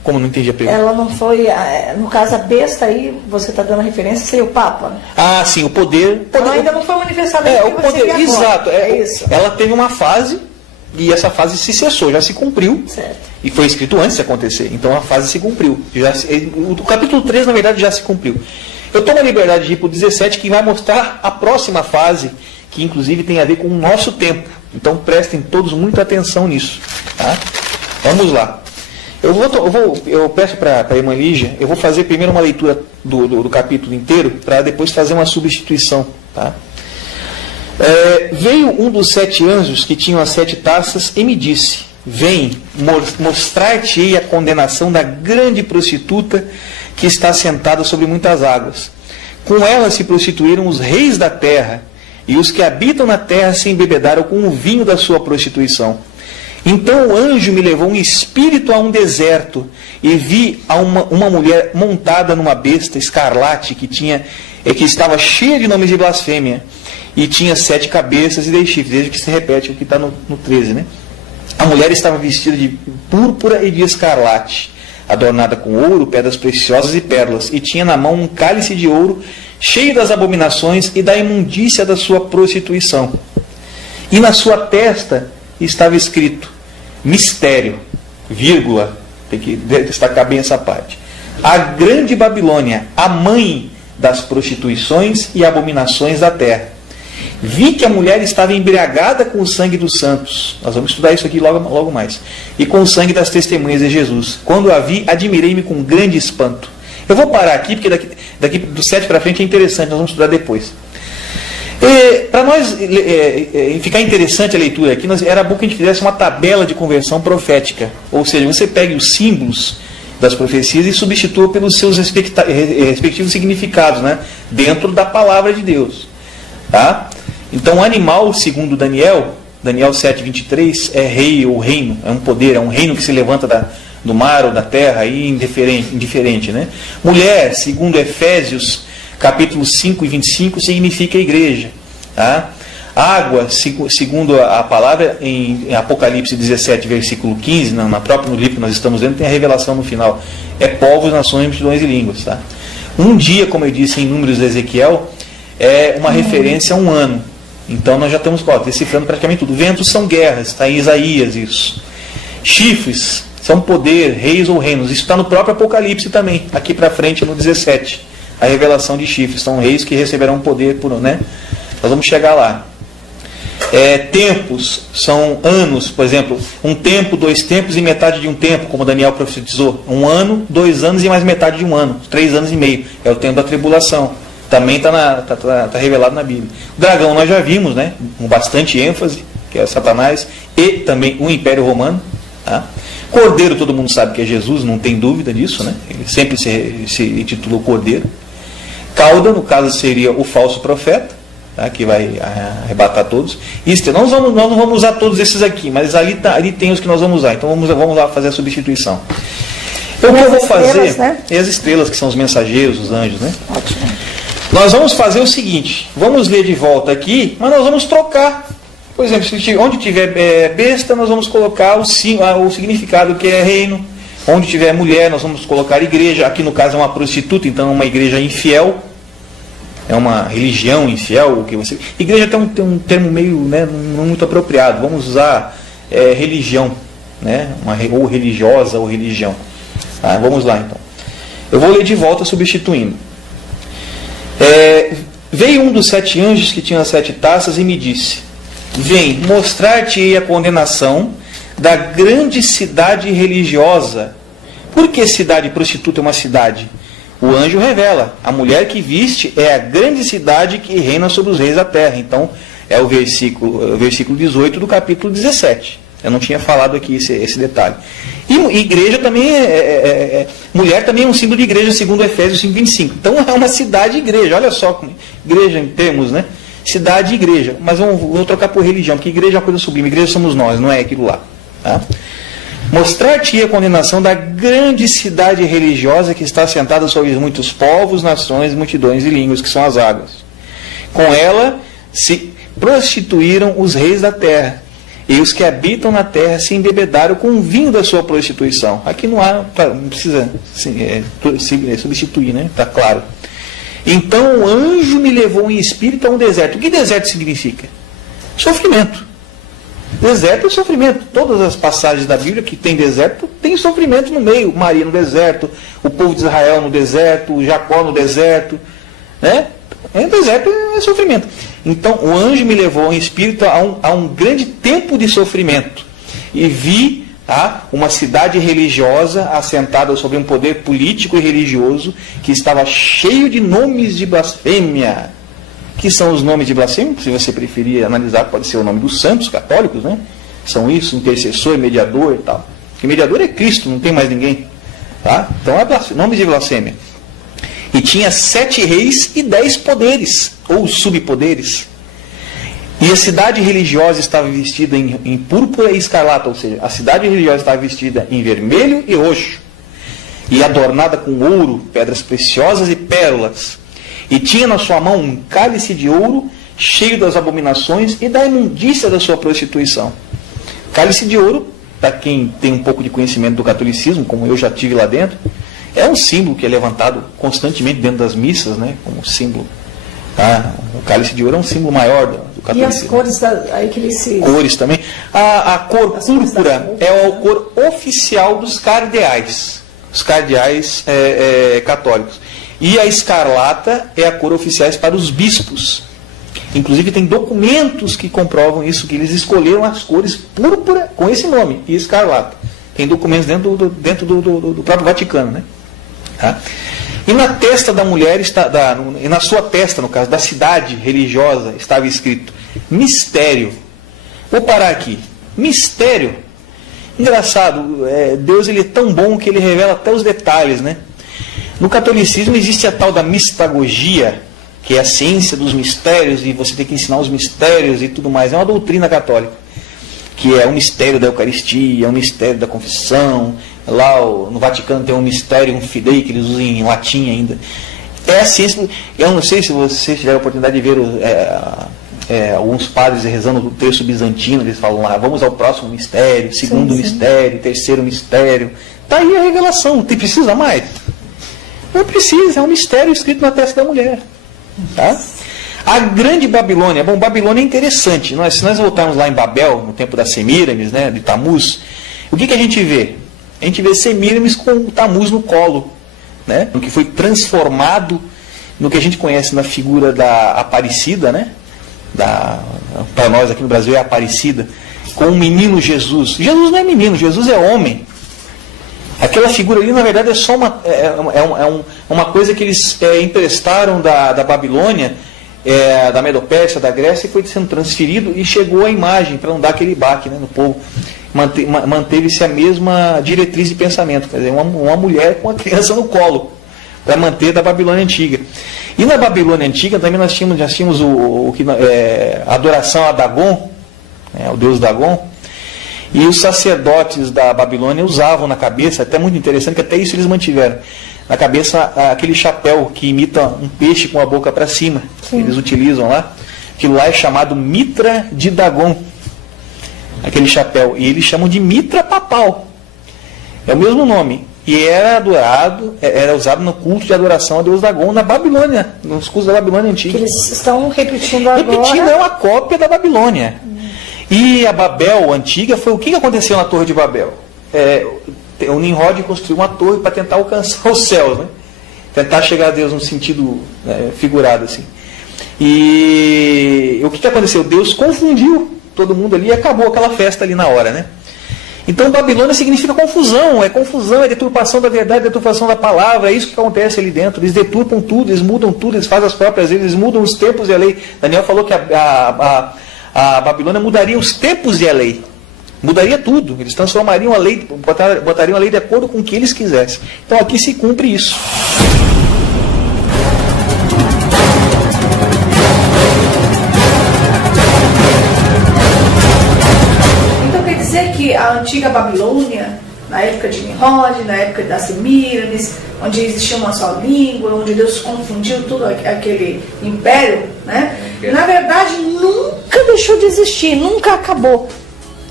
Como não entendi a pergunta? Ela não foi, no caso a besta aí, você está dando a referência, seria o Papa. Ah, sim, o poder... Ela ainda não foi manifestada. O poder, exato. É isso. Ela teve uma fase, e essa fase se cessou, já se cumpriu. Certo. E foi escrito antes de acontecer, então a fase se cumpriu. O capítulo 3, na verdade, já se cumpriu. Eu tomo a liberdade de ir para o 17, que vai mostrar a próxima fase, que inclusive tem a ver com o nosso tempo. Então prestem todos muita atenção nisso. Tá? Vamos lá. Eu peço para a irmã Lígia, eu vou fazer primeiro uma leitura do capítulo inteiro, para depois fazer uma substituição. Tá? Veio um dos 7 anjos que tinham as 7 taças e me disse: vem, mostrar-te-ei a condenação da grande prostituta que está sentada sobre muitas águas. Com ela se prostituíram os reis da terra, e os que habitam na terra se embebedaram com o vinho da sua prostituição. Então o anjo me levou um espírito a um deserto, e vi uma mulher montada numa besta escarlate que estava cheia de nomes de blasfêmia, e tinha 7 cabeças e 10 chifres. Veja que se repete o que está no 13, né? A mulher estava vestida de púrpura e de escarlate, adornada com ouro, pedras preciosas e pérolas, e tinha na mão um cálice de ouro, cheio das abominações e da imundícia da sua prostituição. E na sua testa estava escrito: mistério, vírgula, tem que destacar bem essa parte. A grande Babilônia, a mãe das prostituições e abominações da terra. Vi que a mulher estava embriagada com o sangue dos santos. Nós vamos estudar isso aqui logo mais. E com o sangue das testemunhas de Jesus. Quando a vi, admirei-me com grande espanto. Eu vou parar aqui, porque daqui do 7 para frente é interessante, nós vamos estudar depois. Para nós ficar interessante a leitura aqui, era bom que a gente fizesse uma tabela de conversão profética. Ou seja, você pegue os símbolos das profecias e substitua pelos seus respectivos significados, né, dentro da palavra de Deus. Tá? Então, o animal, segundo Daniel 7:23, é rei ou reino, é um poder, é um reino que se levanta do mar ou da terra, aí indiferente, né? Mulher, segundo Efésios, capítulo 5:25, significa igreja. Tá? Água, segundo a palavra, em Apocalipse 17, versículo 15, no próprio livro que nós estamos lendo, tem a revelação no final. É povos, nações, multidões e línguas. Tá? Um dia, como eu disse em Números de Ezequiel, é uma referência a um ano. Então nós já estamos decifrando praticamente tudo. Ventos são guerras, está em Isaías isso. Chifres são poder, reis ou reinos. Isso está no próprio Apocalipse também, aqui para frente no 17. A revelação de chifres, são reis que receberão poder né? Nós vamos chegar lá. Tempos são anos, por exemplo, um tempo, 2 tempos e metade de um tempo, como Daniel profetizou. 1 ano, 2 anos e mais metade de 1 ano, 3 anos e meio. É o tempo da tribulação. Também está revelado na Bíblia. O dragão nós já vimos, né, com bastante ênfase, que é Satanás, e também o Império Romano. Tá? Cordeiro, todo mundo sabe que é Jesus, não tem dúvida disso, né? Ele sempre se intitulou Cordeiro. Cauda, no caso, seria o falso profeta, tá? Que vai arrebatar todos. Nós não vamos usar todos esses aqui, mas ali tem os que nós vamos usar. Então vamos lá fazer a substituição. Então, o que eu vou fazer, né? E as estrelas, que são os mensageiros, os anjos, né? Ótimo. Nós vamos fazer o seguinte, vamos ler de volta aqui, mas nós vamos trocar. Por exemplo, onde tiver besta, nós vamos colocar o significado que é reino. Onde tiver mulher, nós vamos colocar igreja. Aqui no caso é uma prostituta, então é uma igreja infiel. É uma religião infiel. Igreja tem um termo meio, né, não muito apropriado. Vamos usar religião, né, ou religiosa ou religião. Tá, vamos lá então. Eu vou ler de volta substituindo. Veio um dos 7 anjos que tinha as 7 taças e me disse: vem, mostrar-te-ei a condenação da grande cidade religiosa. Por que cidade prostituta é uma cidade? O anjo revela: a mulher que viste é a grande cidade que reina sobre os reis da terra. Então, é o versículo 18 do capítulo 17. Eu não tinha falado aqui esse detalhe. E igreja também mulher também é um símbolo de igreja, segundo Efésios 5:25. Então é uma cidade igreja. Olha só, igreja em termos, né? Cidade e igreja. Mas vou trocar por religião, porque igreja é uma coisa sublime. Igreja somos nós, não é aquilo lá. Tá? Mostrar-te a condenação da grande cidade religiosa que está assentada sobre muitos povos, nações, multidões e línguas, que são as águas. Com ela se prostituíram os reis da terra, E os que habitam na terra se embebedaram com o vinho da sua prostituição. Aqui não precisa substituir, né? Está claro. Então o anjo me levou em espírito a um deserto. O que deserto significa? Sofrimento. Deserto é sofrimento. Todas as passagens da Bíblia que tem deserto, tem sofrimento no meio. Maria no deserto, o povo de Israel no deserto, Jacó no deserto, né? Deserto é sofrimento. Então o anjo me levou em espírito a um grande tempo de sofrimento. E vi uma cidade religiosa assentada sobre um poder político e religioso que estava cheio de nomes de blasfêmia. Que são os nomes de blasfêmia? Se você preferir analisar, pode ser o nome dos santos católicos, né? São isso, intercessor, mediador e tal. Porque mediador é Cristo, não tem mais ninguém. Tá? Então é nomes de blasfêmia. E tinha 7 reis e 10 poderes, ou subpoderes. E a cidade religiosa estava vestida em púrpura e escarlata, ou seja, a cidade religiosa estava vestida em vermelho e roxo, e adornada com ouro, pedras preciosas e pérolas. E tinha na sua mão um cálice de ouro, cheio das abominações e da imundícia da sua prostituição. Cálice de ouro, para quem tem um pouco de conhecimento do catolicismo, como eu já tive lá dentro, é um símbolo que é levantado constantemente dentro das missas, né, como símbolo. Tá? O cálice de ouro é um símbolo maior do catolicismo. E as cores aí que ele se... Cores também. A cor púrpura é a cor oficial dos cardeais. Os cardeais católicos. E a escarlata é a cor oficial para os bispos. Inclusive tem documentos que comprovam isso, que eles escolheram as cores púrpura com esse nome, e escarlata. Tem documentos dentro do próprio Vaticano, né? Tá? E na testa da mulher, e na sua testa, no caso, da cidade religiosa, estava escrito mistério. Vou parar aqui. Mistério. Engraçado, Deus ele é tão bom que ele revela até os detalhes, né? No catolicismo existe a tal da mistagogia, que é a ciência dos mistérios, e você tem que ensinar os mistérios e tudo mais. É uma doutrina católica, que é o mistério da Eucaristia, o mistério da confissão. Lá no Vaticano tem um mistério, um fidei, que eles usam em latim ainda. É a ciência. Eu não sei se vocês tiveram a oportunidade de ver alguns padres rezando do terço bizantino, eles falam lá, vamos ao próximo mistério, segundo mistério, terceiro mistério. Está aí a revelação, não precisa mais? Não precisa, é um mistério escrito na testa da mulher. Tá? A grande Babilônia. Bom, Babilônia é interessante. Se nós voltarmos lá em Babel, no tempo das Semíramis, né, de Tamuz, o que a gente vê? A gente vê Semíramis com o Tamuz no colo, né, que foi transformado no que a gente conhece na figura da Aparecida, né, para nós aqui no Brasil é Aparecida, com o menino Jesus. Jesus não é menino, Jesus é homem. Aquela figura ali, na verdade, é só uma coisa que eles emprestaram da Babilônia, da Medopérsia, da Grécia, e foi sendo transferido e chegou a imagem, para não dar aquele baque, né, no povo. Manteve-se a mesma diretriz de pensamento, quer dizer, uma mulher com uma criança no colo, para manter da Babilônia Antiga. E na Babilônia Antiga também nós tínhamos a adoração a Dagon, o deus Dagon. E os sacerdotes da Babilônia usavam na cabeça, até muito interessante, que até isso eles mantiveram, na cabeça aquele chapéu que imita um peixe com a boca para cima. Sim. Eles utilizam lá. Aquilo lá é chamado mitra de Dagon. Aquele chapéu. E eles chamam de mitra papal. É o mesmo nome. E era usado no culto de adoração a Deus Dagon na Babilônia, nos cultos da Babilônia Antiga. Que eles estão repetindo agora. Repetindo é uma cópia da Babilônia. E a Babel Antiga foi o que aconteceu na Torre de Babel? O Nimrod construiu uma torre para tentar alcançar os céus, né? Tentar chegar a Deus num sentido figurado assim. E o que aconteceu? Deus confundiu todo mundo ali e acabou aquela festa ali na hora, né? Então Babilônia significa confusão, é deturpação da verdade, deturpação da palavra, é isso que acontece ali dentro. Eles deturpam tudo, eles mudam tudo, eles fazem as próprias leis, eles mudam os tempos e a lei. Daniel falou que a Babilônia mudaria os tempos e a lei. Mudaria tudo. Eles transformariam a lei, botariam a lei de acordo com o que eles quisessem. Então aqui se cumpre isso. Então quer dizer que a antiga Babilônia, na época de Nimrod, na época das Semíramis, onde existia uma só língua, onde Deus confundiu tudo aquele império, né? Na verdade, nunca deixou de existir, nunca acabou.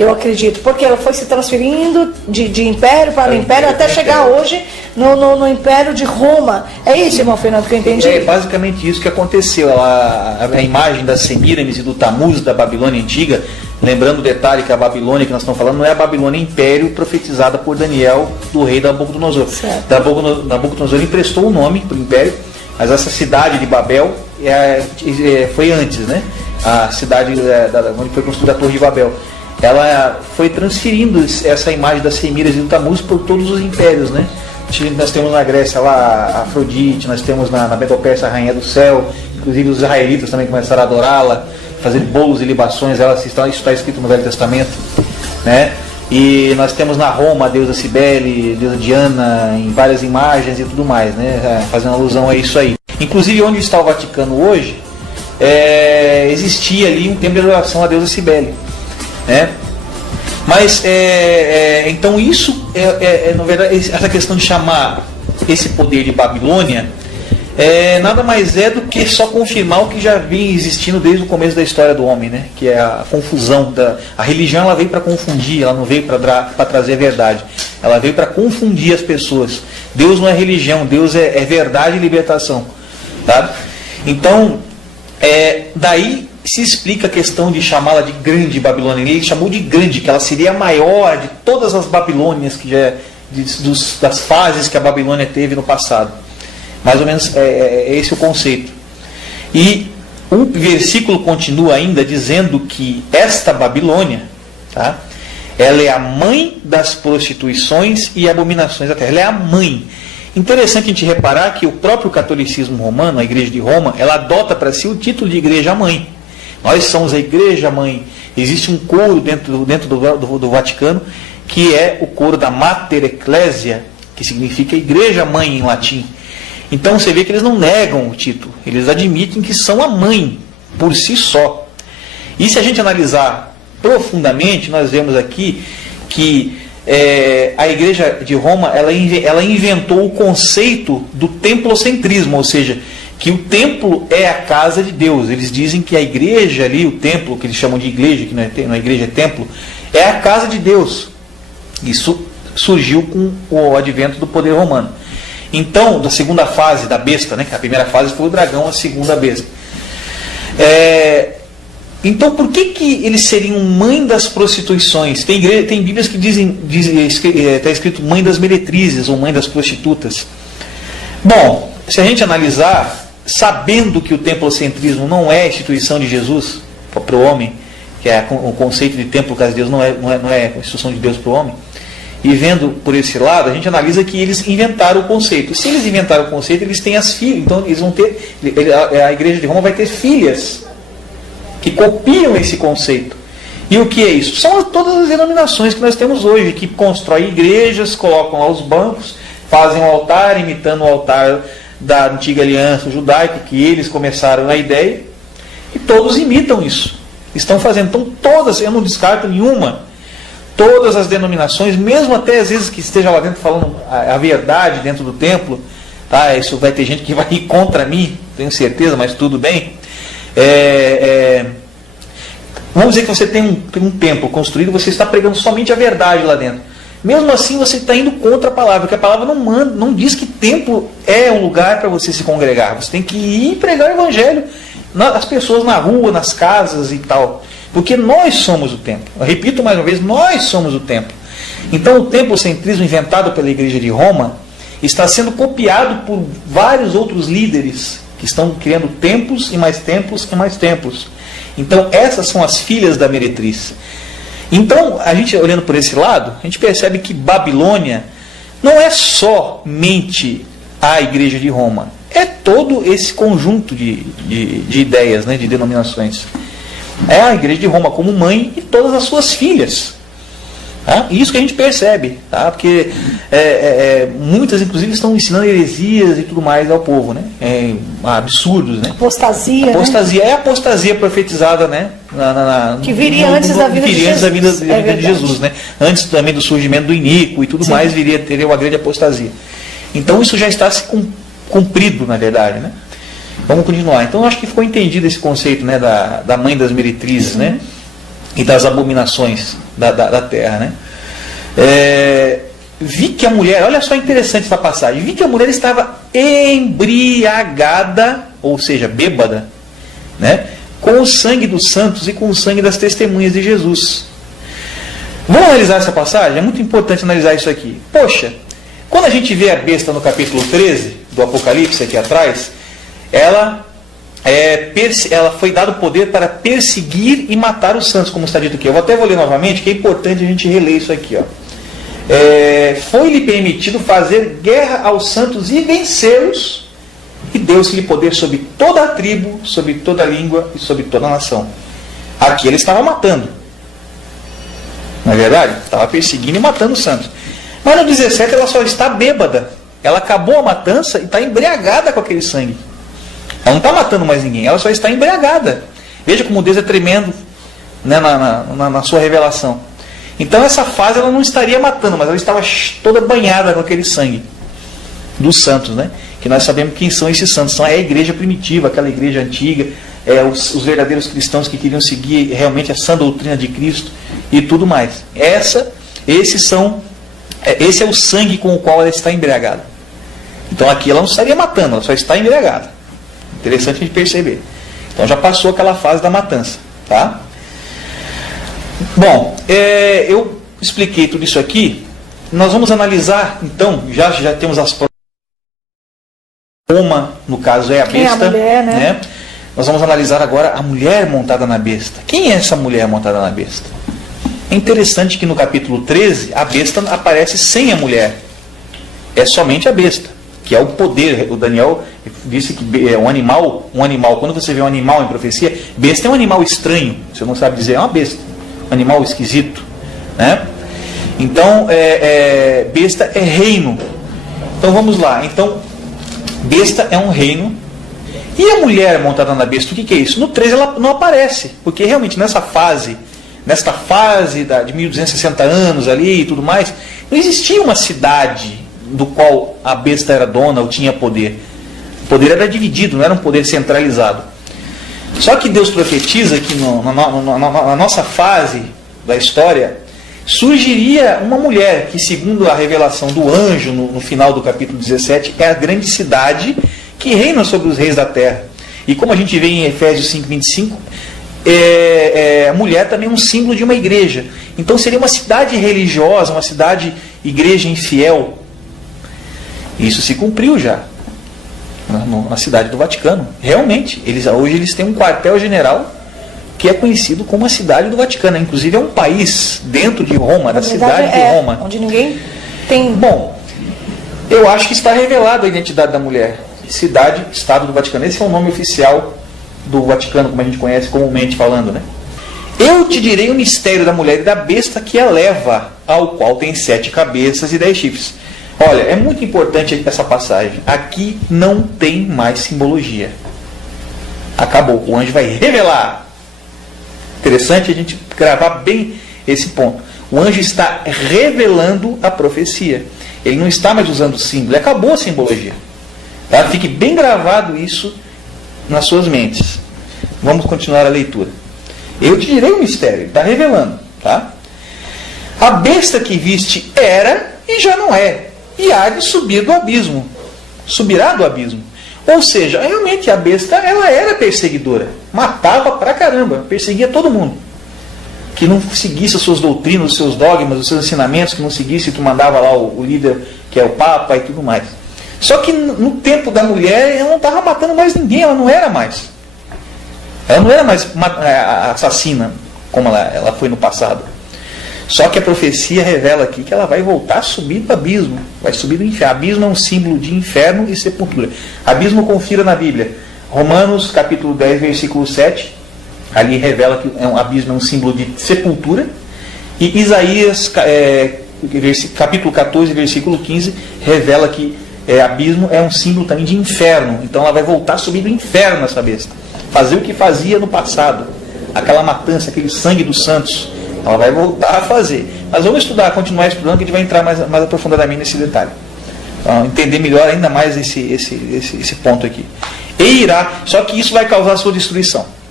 Eu acredito, porque ela foi se transferindo de império para império até chegar hoje no Império de Roma. É isso, irmão Fernando, que eu entendi? É basicamente isso que aconteceu. A imagem da Semíramis e do Tamuz da Babilônia Antiga, lembrando o detalhe que a Babilônia que nós estamos falando não é a Babilônia Império profetizada por Daniel do rei Nabucodonosor. Nabucodonosor emprestou o nome para o Império, mas essa cidade de Babel foi antes, né? A cidade onde foi construída a Torre de Babel. Ela foi transferindo essa imagem das Semíramis e do Tamuz por todos os impérios, né? Nós temos na Grécia lá a Afrodite, nós temos na Medo-Pérsia a Rainha do Céu, inclusive os israelitas também começaram a adorá-la, fazer bolos e libações, isso está escrito no Velho Testamento, né? E nós temos na Roma a deusa Cibele, a deusa Diana, em várias imagens e tudo mais, né? Fazendo alusão a isso aí. Inclusive onde está o Vaticano hoje, existia ali um templo de adoração à deusa Cibele, né? Mas então isso na verdade, essa questão de chamar esse poder de Babilônia nada mais é do que só confirmar o que já vinha existindo desde o começo da história do homem, né? Que é a confusão a religião. Ela veio para confundir, ela não veio para trazer a verdade, ela veio para confundir as pessoas. Deus não é religião, Deus é verdade e libertação, tá? Então daí se explica a questão de chamá-la de grande Babilônia. Ele chamou de grande, que ela seria a maior de todas as Babilônias, que já das fases que a Babilônia teve no passado. Mais ou menos esse o conceito. E o versículo continua ainda dizendo que esta Babilônia, tá, ela é a mãe das prostituições e abominações da terra. Ela é a mãe. Interessante a gente reparar que o próprio catolicismo romano, a Igreja de Roma, ela adota para si o título de Igreja-mãe. Nós somos a Igreja-mãe. Existe um coro dentro do Vaticano, que é o coro da Mater Ecclesia, que significa Igreja-mãe em latim. Então você vê que eles não negam o título, eles admitem que são a mãe por si só. E se a gente analisar profundamente, nós vemos aqui que a Igreja de Roma ela inventou o conceito do templocentrismo, ou seja, que o templo é a casa de Deus. Eles dizem que a igreja ali, o templo, que eles chamam de igreja, que não é igreja, é templo, é a casa de Deus. Isso surgiu com o advento do poder romano. Então, da segunda fase da besta, né, que a primeira fase foi o dragão, a segunda a besta. Então, por que eles seriam mãe das prostituições? Tem Bíblias que está escrito mãe das meretrizes ou mãe das prostitutas. Bom, se a gente analisar, sabendo que o templocentrismo não é a instituição de Jesus para o homem, que é o conceito de templo, casa de Deus, não é a instituição de Deus para o homem, e vendo por esse lado, a gente analisa que eles inventaram o conceito. Se eles inventaram o conceito, eles têm as filhas, então eles vão ter, a Igreja de Roma vai ter filhas que copiam esse conceito. E o que é isso? São todas as denominações que nós temos hoje, que constroem igrejas, colocam lá os bancos, fazem um altar, imitando o altar da antiga aliança judaica, que eles começaram a ideia, e todos imitam isso. Estão fazendo. Então todas, eu não descarto nenhuma, todas as denominações, mesmo até às vezes que esteja lá dentro falando a verdade dentro do templo, tá? Isso vai ter gente que vai ir contra mim, tenho certeza, mas tudo bem. Vamos dizer que você tem um templo construído, você está pregando somente a verdade lá dentro. Mesmo assim você está indo contra a palavra, porque a palavra não diz que templo é um lugar para você se congregar. Você tem que ir pregar o evangelho às pessoas na rua, nas casas e tal. Porque nós somos o templo. Eu repito mais uma vez, nós somos o templo. Então o templocentrismo inventado pela Igreja de Roma está sendo copiado por vários outros líderes que estão criando templos e mais templos e mais templos. Então essas são as filhas da meretriz. Então, a gente olhando por esse lado, a gente percebe que Babilônia não é somente a Igreja de Roma, é todo esse conjunto de ideias, né, de denominações. É a Igreja de Roma como mãe e todas as suas filhas. Tá? Isso que a gente percebe, tá? Porque muitas, inclusive, estão ensinando heresias e tudo mais ao povo, né? Absurdos, né? Apostasia. É a apostasia profetizada, né? Que viria antes da vida de Jesus. De Jesus, né? Antes também do surgimento do iníquo e tudo mais, teria uma grande apostasia. Então isso já está se cumprido, na verdade, né? Vamos continuar. Então acho que ficou entendido esse conceito, né, da mãe das meretrizes, né? e das abominações da terra, né? Vi que a mulher, olha só interessante essa passagem, vi que a mulher estava embriagada, ou seja, bêbada, né? Com o sangue dos santos e com o sangue das testemunhas de Jesus. Vamos analisar essa passagem? É muito importante analisar isso aqui. Poxa, quando a gente vê a besta no capítulo 13 do Apocalipse, aqui atrás, ela foi dado poder para perseguir e matar os santos, como está dito aqui. Eu até vou ler novamente, que é importante a gente reler isso aqui. Foi-lhe permitido fazer guerra aos santos e vencê-los, e deu-se-lhe poder sobre toda a tribo, sobre toda a língua e sobre toda a nação. Aqui ele estava matando. Não é verdade? Estava perseguindo e matando os santos. Mas no 17 ela só está bêbada. Ela acabou a matança e está embriagada com aquele sangue. Ela não está matando mais ninguém, ela só está embriagada. Veja como Deus é tremendo, né, na sua revelação. Então essa fase ela não estaria matando, mas ela estava toda banhada com aquele sangue dos santos, né? Que nós sabemos quem são esses santos. São a igreja primitiva, aquela igreja antiga, os verdadeiros cristãos que queriam seguir realmente a sã doutrina de Cristo e tudo mais. Esse é o sangue com o qual ela está embriagada. Então aqui ela não estaria matando, ela só está embriagada. Interessante a gente perceber. Então já passou aquela fase da matança, tá? Bom, eu expliquei tudo isso aqui. Nós vamos analisar, então, já temos as provas. Uma, no caso, é a besta. É a mulher, né? Nós vamos analisar agora a mulher montada na besta. Quem é essa mulher montada na besta? É interessante que no capítulo 13, a besta aparece sem a mulher. É somente a besta, que é o poder. O Daniel disse que é um animal, quando você vê um animal em profecia, besta é um animal estranho, você não sabe dizer, é uma besta, um animal esquisito, né? Então, besta é reino. Então vamos lá. Então, besta é um reino. E a mulher montada na besta, o que é isso? No 13 ela não aparece, porque realmente nesta fase de 1260 anos ali e tudo mais, não existia uma cidade do qual a besta era dona ou tinha poder. O poder era dividido, não era um poder centralizado. Só que Deus profetiza que na nossa fase da história surgiria uma mulher que, segundo a revelação do anjo no final do capítulo 17, é a grande cidade que reina sobre os reis da terra. E como a gente vê em Efésios 5:25, a mulher também é um símbolo de uma igreja. Então seria uma cidade religiosa, uma cidade igreja infiel. Isso se cumpriu já na cidade do Vaticano. Realmente, hoje eles têm um quartel-general que é conhecido como a cidade do Vaticano. Inclusive é um país dentro de Roma, da cidade de Roma. Onde ninguém tem... Bom, eu acho que está revelada a identidade da mulher. Cidade, Estado do Vaticano. Esse é o nome oficial do Vaticano, como a gente conhece comumente falando, né? Eu te direi o mistério da mulher e da besta que a leva, ao qual tem 7 cabeças e 10 chifres. Olha, é muito importante essa passagem. Aqui não tem mais simbologia. Acabou. O anjo vai revelar. Interessante a gente gravar bem esse ponto. O anjo está revelando a profecia. Ele não está mais usando símbolo. Acabou a simbologia. Tá? Fique bem gravado isso nas suas mentes. Vamos continuar a leitura. Eu te direi o mistério. Ele está revelando. Tá? A besta que viste era e já não é. E há de subir do abismo. Subirá do abismo. Ou seja, realmente a besta ela era perseguidora. Matava pra caramba. Perseguia todo mundo. Que não seguisse as suas doutrinas, os seus dogmas, os seus ensinamentos, que não seguisse, tu mandava lá o líder, que é o Papa e tudo mais. Só que no tempo da mulher, ela não estava matando mais ninguém, ela não era mais. Ela não era mais assassina, como ela foi no passado. Só que a profecia revela aqui que ela vai voltar a subir do abismo. Vai subir do inferno. Abismo é um símbolo de inferno e sepultura. Abismo confira na Bíblia. Romanos capítulo 10, versículo 7. Ali revela que um abismo é um símbolo de sepultura. E Isaías capítulo 14, versículo 15, revela que abismo é um símbolo também de inferno. Então ela vai voltar a subir do inferno essa besta. Fazer o que fazia no passado. Aquela matança, aquele sangue dos santos. Ela vai voltar a fazer. Mas vamos continuar estudando, que a gente vai entrar mais aprofundadamente nesse detalhe. Então, entender melhor ainda mais esse ponto aqui. E irá, só que isso vai causar a sua destruição.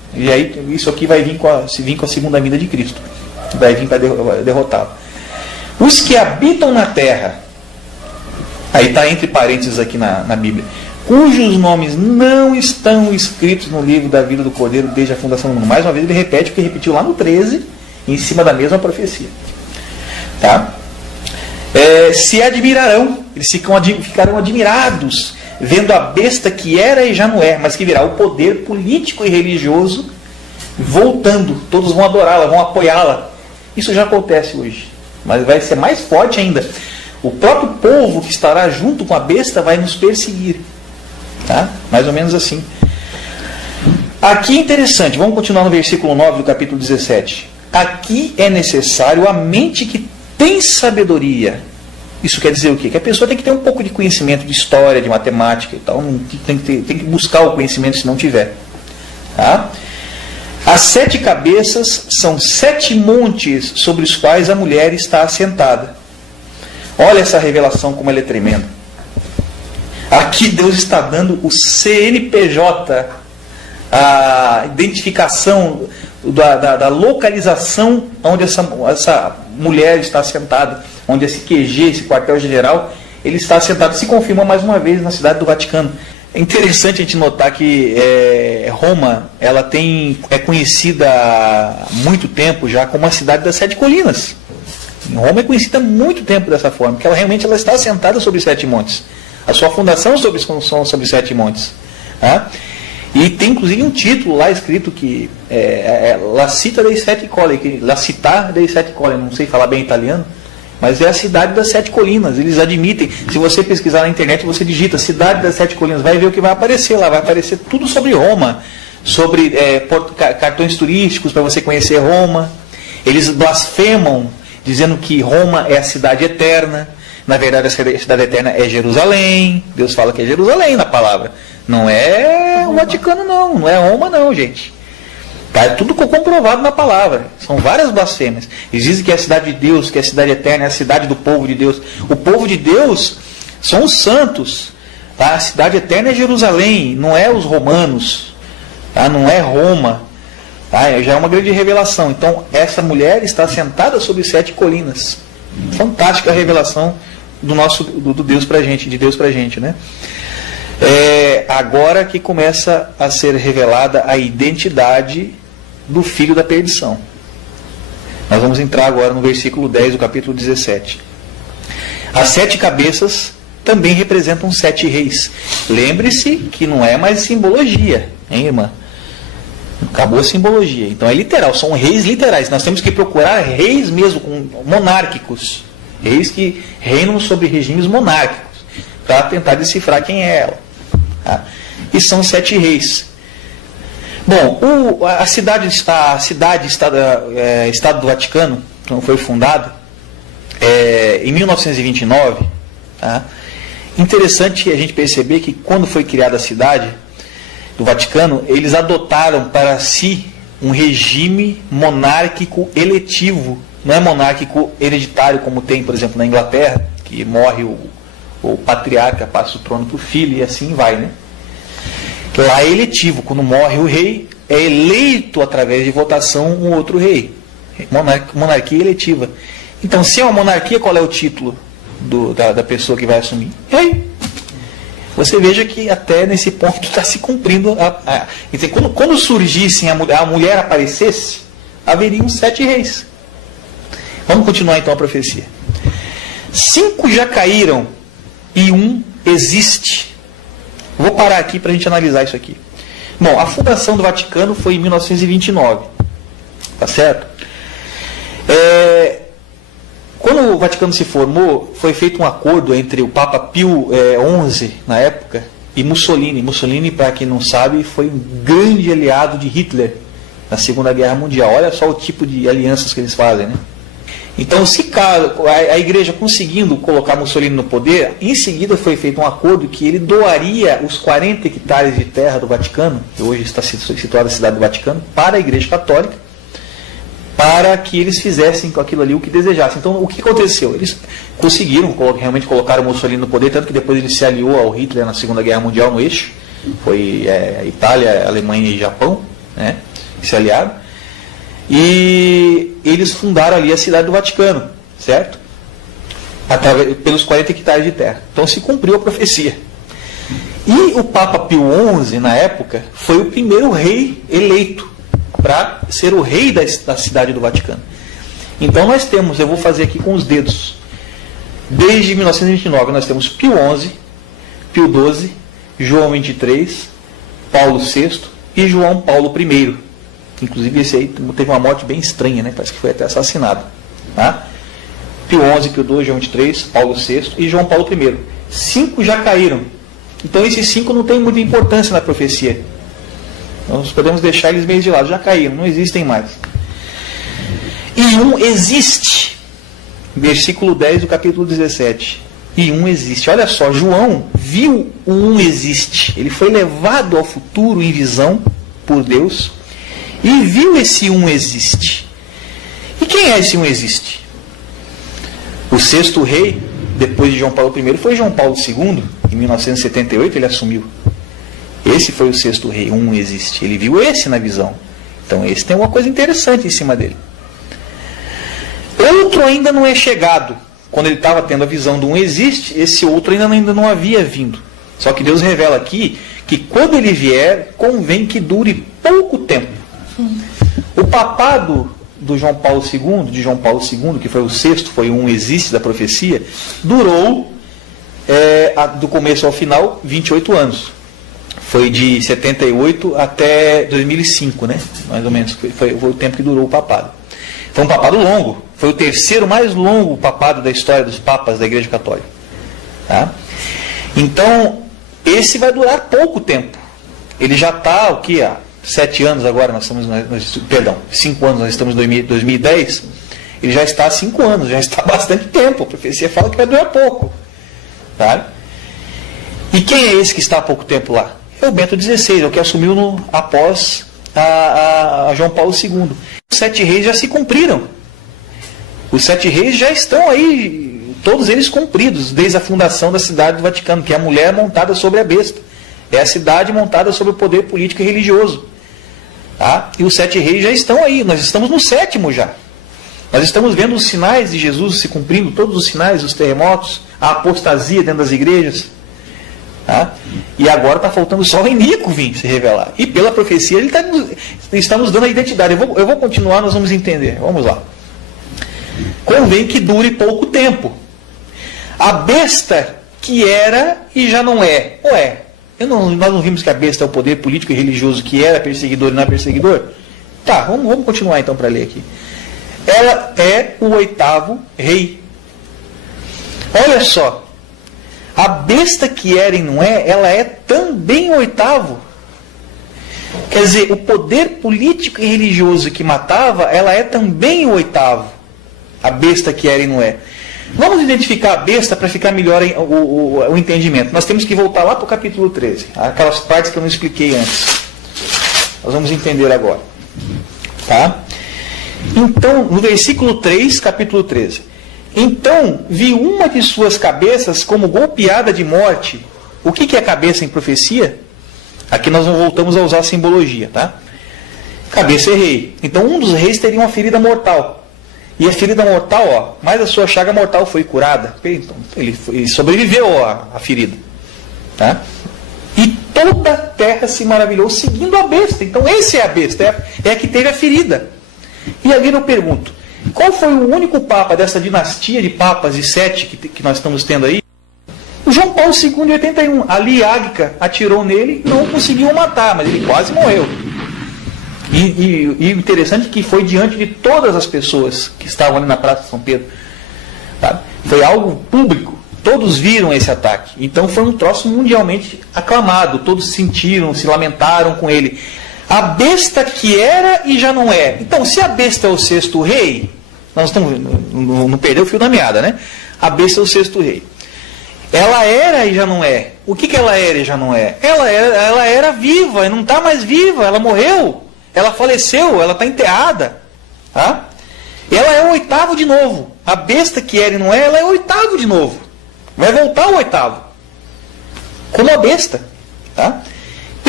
E aí isso aqui vai vir se vir com a segunda vinda de Cristo. Vai vir para derrotá-lo. Os que habitam na terra, aí está entre parênteses aqui na Bíblia, cujos nomes não estão escritos no livro da vida do Cordeiro desde a fundação do mundo. Mais uma vez ele repete o que repetiu lá no 13, em cima da mesma profecia. Tá? Se admirarão, eles ficarão admirados, vendo a besta que era e já não é, mas que virá o poder político e religioso voltando. Todos vão adorá-la, vão apoiá-la. Isso já acontece hoje, mas vai ser mais forte ainda. O próprio povo que estará junto com a besta vai nos perseguir. Tá? Mais ou menos assim. Aqui é interessante, vamos continuar no versículo 9 do capítulo 17. Aqui é necessário a mente que tem sabedoria. Isso quer dizer o quê? Que a pessoa tem que ter um pouco de conhecimento de história, de matemática e tal. Tem que buscar o conhecimento se não tiver. Tá? As 7 cabeças são 7 montes sobre os quais a mulher está assentada. Olha essa revelação como ela é tremenda. Aqui Deus está dando o CNPJ, a identificação da localização onde essa mulher está assentada, onde esse QG, esse quartel-general, ele está assentado. Se confirma mais uma vez na cidade do Vaticano. É interessante a gente notar que Roma ela é conhecida há muito tempo já como a cidade das 7 colinas. Roma é conhecida há muito tempo dessa forma, porque ela está assentada sobre 7 montes. A sua fundação são sobre 7 montes. Tá? E tem inclusive um título lá escrito que La Città dei Sette Colli, La Città dei Sette Colli, não sei falar bem italiano, mas é a cidade das 7 colinas. Eles admitem, se você pesquisar na internet, você digita Cidade das 7 Colinas, vai ver o que vai aparecer lá. Vai aparecer tudo sobre Roma, sobre cartões turísticos para você conhecer Roma. Eles blasfemam, dizendo que Roma é a cidade eterna. Na verdade, a cidade eterna é Jerusalém. Deus fala que é Jerusalém na palavra. Não é o Vaticano, não é Roma, não, gente. Tá, é tudo comprovado na palavra. São várias blasfêmias. Eles dizem que é a cidade de Deus, que é a cidade eterna, é a cidade do povo de Deus. O povo de Deus são os santos. Tá? A cidade eterna é Jerusalém, não é os romanos. Tá? Não é Roma. Tá? Já é uma grande revelação. Então, essa mulher está sentada sobre 7 colinas. Fantástica revelação do Deus pra gente, de Deus pra gente, né? Agora que começa a ser revelada a identidade do filho da perdição. Nós vamos entrar agora no versículo 10 do capítulo 17. As 7 cabeças também representam 7 reis. Lembre-se que não é mais simbologia, hein, irmã? Acabou a simbologia. Então é literal, são reis literais. Nós temos que procurar reis mesmo, monárquicos. Reis que reinam sobre regimes monárquicos, para tentar decifrar quem é ela. Tá? E são 7 reis. Bom, a cidade Estado do Vaticano, então foi fundado em 1929. Tá? Interessante a gente perceber que quando foi criada a cidade do Vaticano, eles adotaram para si um regime monárquico eletivo. Não é monárquico hereditário como tem, por exemplo, na Inglaterra, que morre o patriarca, passa o trono para o filho e assim vai, né? Que lá é eletivo, quando morre o rei, é eleito através de votação um outro rei. Monarquia eletiva. Então, se é uma monarquia, qual é o título da pessoa que vai assumir? Rei. Você veja que até nesse ponto está se cumprindo. Quando surgissem, a mulher aparecesse, haveriam 7 reis. Vamos continuar então a profecia. 5 já caíram e 1 existe. Vou parar aqui para a gente analisar isso aqui. Bom, a fundação do Vaticano foi em 1929. Tá certo? Quando o Vaticano se formou, foi feito um acordo entre o Papa Pio XI, na época, e Mussolini. Mussolini, para quem não sabe, foi um grande aliado de Hitler na Segunda Guerra Mundial. Olha só o tipo de alianças que eles fazem, né? Então, se a igreja conseguindo colocar Mussolini no poder, em seguida foi feito um acordo que ele doaria os 40 hectares de terra do Vaticano, que hoje está situada a cidade do Vaticano, para a Igreja Católica, para que eles fizessem com aquilo ali o que desejassem. Então, o que aconteceu? Eles conseguiram realmente colocar o Mussolini no poder, tanto que depois ele se aliou ao Hitler na Segunda Guerra Mundial no eixo, foi Itália, Alemanha e Japão, né? Esse aliado. E eles fundaram ali a cidade do Vaticano, certo? Pelos 40 hectares de terra. Então se cumpriu a profecia. E o Papa Pio XI, na época, foi o primeiro rei eleito para ser o rei da cidade do Vaticano. Então nós temos, eu vou fazer aqui com os dedos, desde 1929 nós temos Pio XI, Pio XII, João XXIII, Paulo VI e João Paulo I. Inclusive esse aí teve uma morte bem estranha, né? Parece que foi até assassinado. Tá? Pio XI, Pio XII, João XXIII, Paulo VI e João Paulo I. 5 já caíram. Então esses 5 não têm muita importância na profecia. Nós podemos deixar eles meio de lado. Já caíram, não existem mais. E um existe. Versículo 10 do capítulo 17. E um existe. Olha só, João viu o um existe. Ele foi levado ao futuro em visão por Deus e viu esse um existe. E quem é esse um existe? O 6º rei, depois de João Paulo I, foi João Paulo II. Em 1978 ele assumiu. Esse foi o 6º rei, um existe. Ele viu esse na visão. Então esse tem uma coisa interessante em cima dele. Outro ainda não é chegado. Quando ele estava tendo a visão de um existe, esse outro ainda não havia vindo. Só que Deus revela aqui que quando ele vier, convém que dure pouco tempo. O papado de João Paulo II, que foi o 6º, foi um existe da profecia, durou, do começo ao final, 28 anos. Foi de 78 até 2005, né? Mais ou menos, foi o tempo que durou o papado. Foi um papado longo, foi o 3º mais longo papado da história dos papas da Igreja Católica. Tá? Então, esse vai durar pouco tempo. Ele já está, o que? Há 7 anos agora, perdão, 5 anos, nós estamos em 2010, ele já está há 5 anos, já está há bastante tempo. A profecia fala que vai durar pouco. Tá? E quem é esse que está há pouco tempo lá? É o Bento XVI, é o que assumiu após a João Paulo II. Os 7 reis já se cumpriram. Os 7 reis já estão aí, todos eles cumpridos, desde a fundação da cidade do Vaticano, que é a mulher montada sobre a besta. É a cidade montada sobre o poder político e religioso. Tá? E os 7 reis já estão aí, nós estamos no 7º já. Nós estamos vendo os sinais de Jesus se cumprindo, todos os sinais, os terremotos, a apostasia dentro das igrejas. Tá? E agora está faltando só o Inico vir se revelar. E pela profecia ele está nos dando a identidade. Eu vou continuar, nós vamos entender. Vamos lá. Convém que dure pouco tempo. A besta que era e já não é. Ué, nós não vimos que a besta é o poder político e religioso que era perseguidor e não é perseguidor? Tá, vamos continuar então para ler aqui. Ela é o 8º rei. Olha só. A besta que era e não é, ela é também o 8º. Quer dizer, o poder político e religioso que matava, ela é também o 8º. A besta que era e não é. Vamos identificar a besta para ficar melhor o entendimento. Nós temos que voltar lá para o capítulo 13. Aquelas partes que eu não expliquei antes. Nós vamos entender agora. Tá? Então, no versículo 3, capítulo 13. Então, vi uma de suas cabeças como golpeada de morte. O que é cabeça em profecia? Aqui nós não voltamos a usar simbologia, tá? Cabeça é rei. Então, um dos reis teria uma ferida mortal. E a ferida mortal, ó, mas a sua chaga mortal foi curada. Então, ele sobreviveu à ferida. Tá? E toda a terra se maravilhou seguindo a besta. Então, esse é a besta, é a que teve a ferida. E ali eu pergunto, qual foi o único papa dessa dinastia de papas de 7 que nós estamos tendo aí? O João Paulo II, em 81. Ali Ágica atirou nele, não conseguiu matar, mas ele quase morreu. E interessante que foi diante de todas as pessoas que estavam ali na Praça de São Pedro. Tá? Foi algo público. Todos viram esse ataque. Então foi um troço mundialmente aclamado. Todos sentiram, se lamentaram com ele. A besta que era e já não é. Então, se a besta é o 6º rei, nós estamos, não perdeu o fio da meada, né? A besta é o 6º rei. Ela era e já não é. O que ela era e já não é? Ela era viva e não está mais viva. Ela morreu. Ela faleceu. Ela está enterrada. Tá? Ela é o 8º de novo. A besta que era e não é, ela é o 8º de novo. Vai voltar o 8º. Como a besta. Tá?